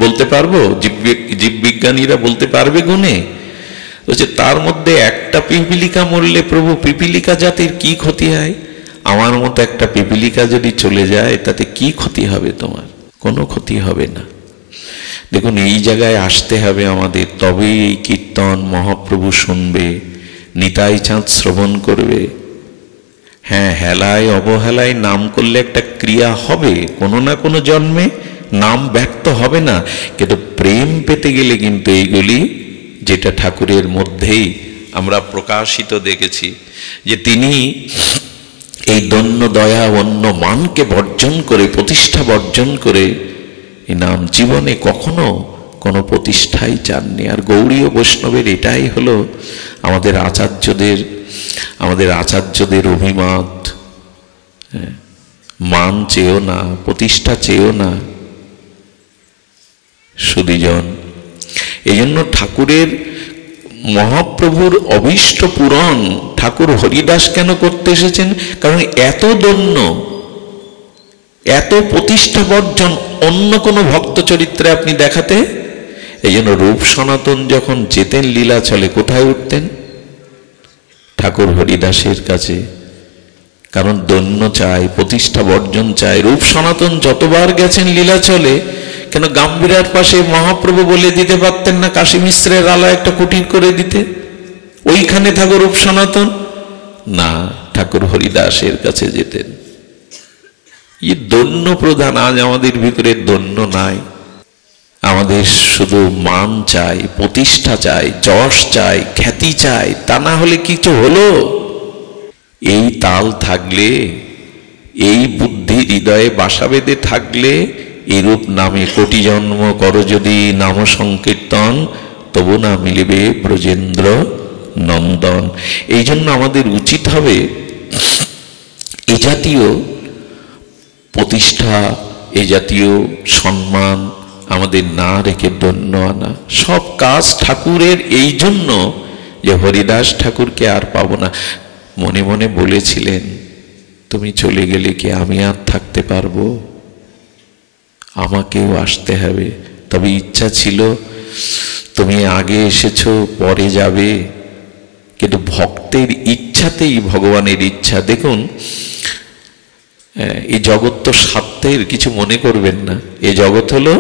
বলতে পারবো? জীববিজ্ঞানীরা বলতে পারবে গুণে? বলছে তার মধ্যে একটা পিপীলিকা মরলে প্রভু পিপীলিকা জাতির কি ক্ষতি হয়? আমার মতো একটা পিপীলিকা যদি চলে যায় তাতে কি ক্ষতি হবে তোমার? কোনো ক্ষতি হবে না। দেখুন, এই জায়গায় আসতে হবে আমাদের, তবেই এই কীর্তন মহাপ্রভু শুনবে, নিতাই চাঁদ শ্রবণ করবে। হ্যাঁ, হেলায় অবহেলায় নাম করলে একটা ক্রিয়া হবে, কোনো না কোনো জন্মে নাম ব্যক্ত হবে না, কিন্তু প্রেম পেতে গেলে কিন্তু এইগুলি, যেটা ঠাকুরের মধ্যেই আমরা প্রকাশিত দেখেছি, যে তিনি এই দন্য দয়া অন্য মানকে বর্জন করে, প্রতিষ্ঠা বর্জন করে এই নাম জীবনে কখনো কোনো প্রতিষ্ঠাই চাননি। আর গৌড়ীয় বৈষ্ণবের এটাই হলো আমাদের আচার্যদের অভিমত। মান চেয়েও না, প্রতিষ্ঠা চেয়েও না সুধীজন। এই জন্য ঠাকুরের মহাপ্রভুর অভীষ্ট পূরণ ঠাকুর হরিদাস কেন করতে এসেছেন? কারণ এত দন্য, এত প্রতিষ্ঠা বর্জন অন্য কোনো ভক্ত চরিত্রে আপনি দেখাতে। এই জন্য রূপ সনাতন যখন যেতেন লীলাচলে, কোথায় উঠতেন? ঠাকুর হরিদাসের কাছে। কারণ দন্য চাই, প্রতিষ্ঠা বর্জন চাই। রূপ সনাতন যতবার গেছেন লীলাচলে, কেন গাম্ভীরার পাশে মহাপ্রভু বলে দিতে পারতেন না কাশী মিশ্রের আলা একটা কুটির করে দিতে? ওইখানে ঠাকুর রূপ সনাতন না, ঠাকুর হরিদাসের কাছে যেতেন। এই দন্য প্রধান। আজ আমাদের ভিতরে দন্য নাই। আমাদের শুধু মান চাই, প্রতিষ্ঠাা চাই, যশ চাই, খ্যাতি চাই। তা না হলে কিছু হলো? এই তাল থাকলে, এই বুদ্ধি হৃদয়ে বাসা বেঁধে থাকলে, এরূপ নামে কোটি জন্ম করো যদি নাম সংকীর্তন, তবু না মিলিবে ব্রজেন্দ্র নন্দন। এই জন্য আমাদের উচিত হবে এ জাতীয় প্রতিষ্ঠা, এ জাতীয় সম্মান আমাদের না রেখে দন্য আনা। সব কাজ ঠাকুরের। এই জন্য যে হরিদাস ঠাকুরকে আর পাবো না। মনে মনে বলেছিলেন, তুমি চলে গেলে কি আমি আর থাকতে পারবো? আমাকেও আসতে হবে। তবে ইচ্ছা ছিল, তুমি আগে এসেছো, পরে যাবে। কিন্তু ভক্তের ইচ্ছাতেই ভগবানের ইচ্ছা। দেখুন, এই জগৎ তো স্বার্থের, কিছু মনে করবেন না। এই জগৎ হলো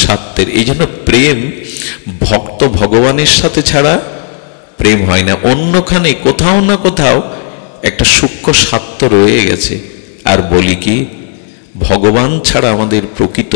স্বার্থের। এই জন্য প্রেম ভক্ত ভগবানের সাথে ছাড়া প্রেম হয় না। অন্যখানে কোথাও না কোথাও একটা সূক্ষ্ম স্বার্থ রয়ে গেছে। আর বলি কি, ভগবান ছাড়া আমাদের প্রকৃত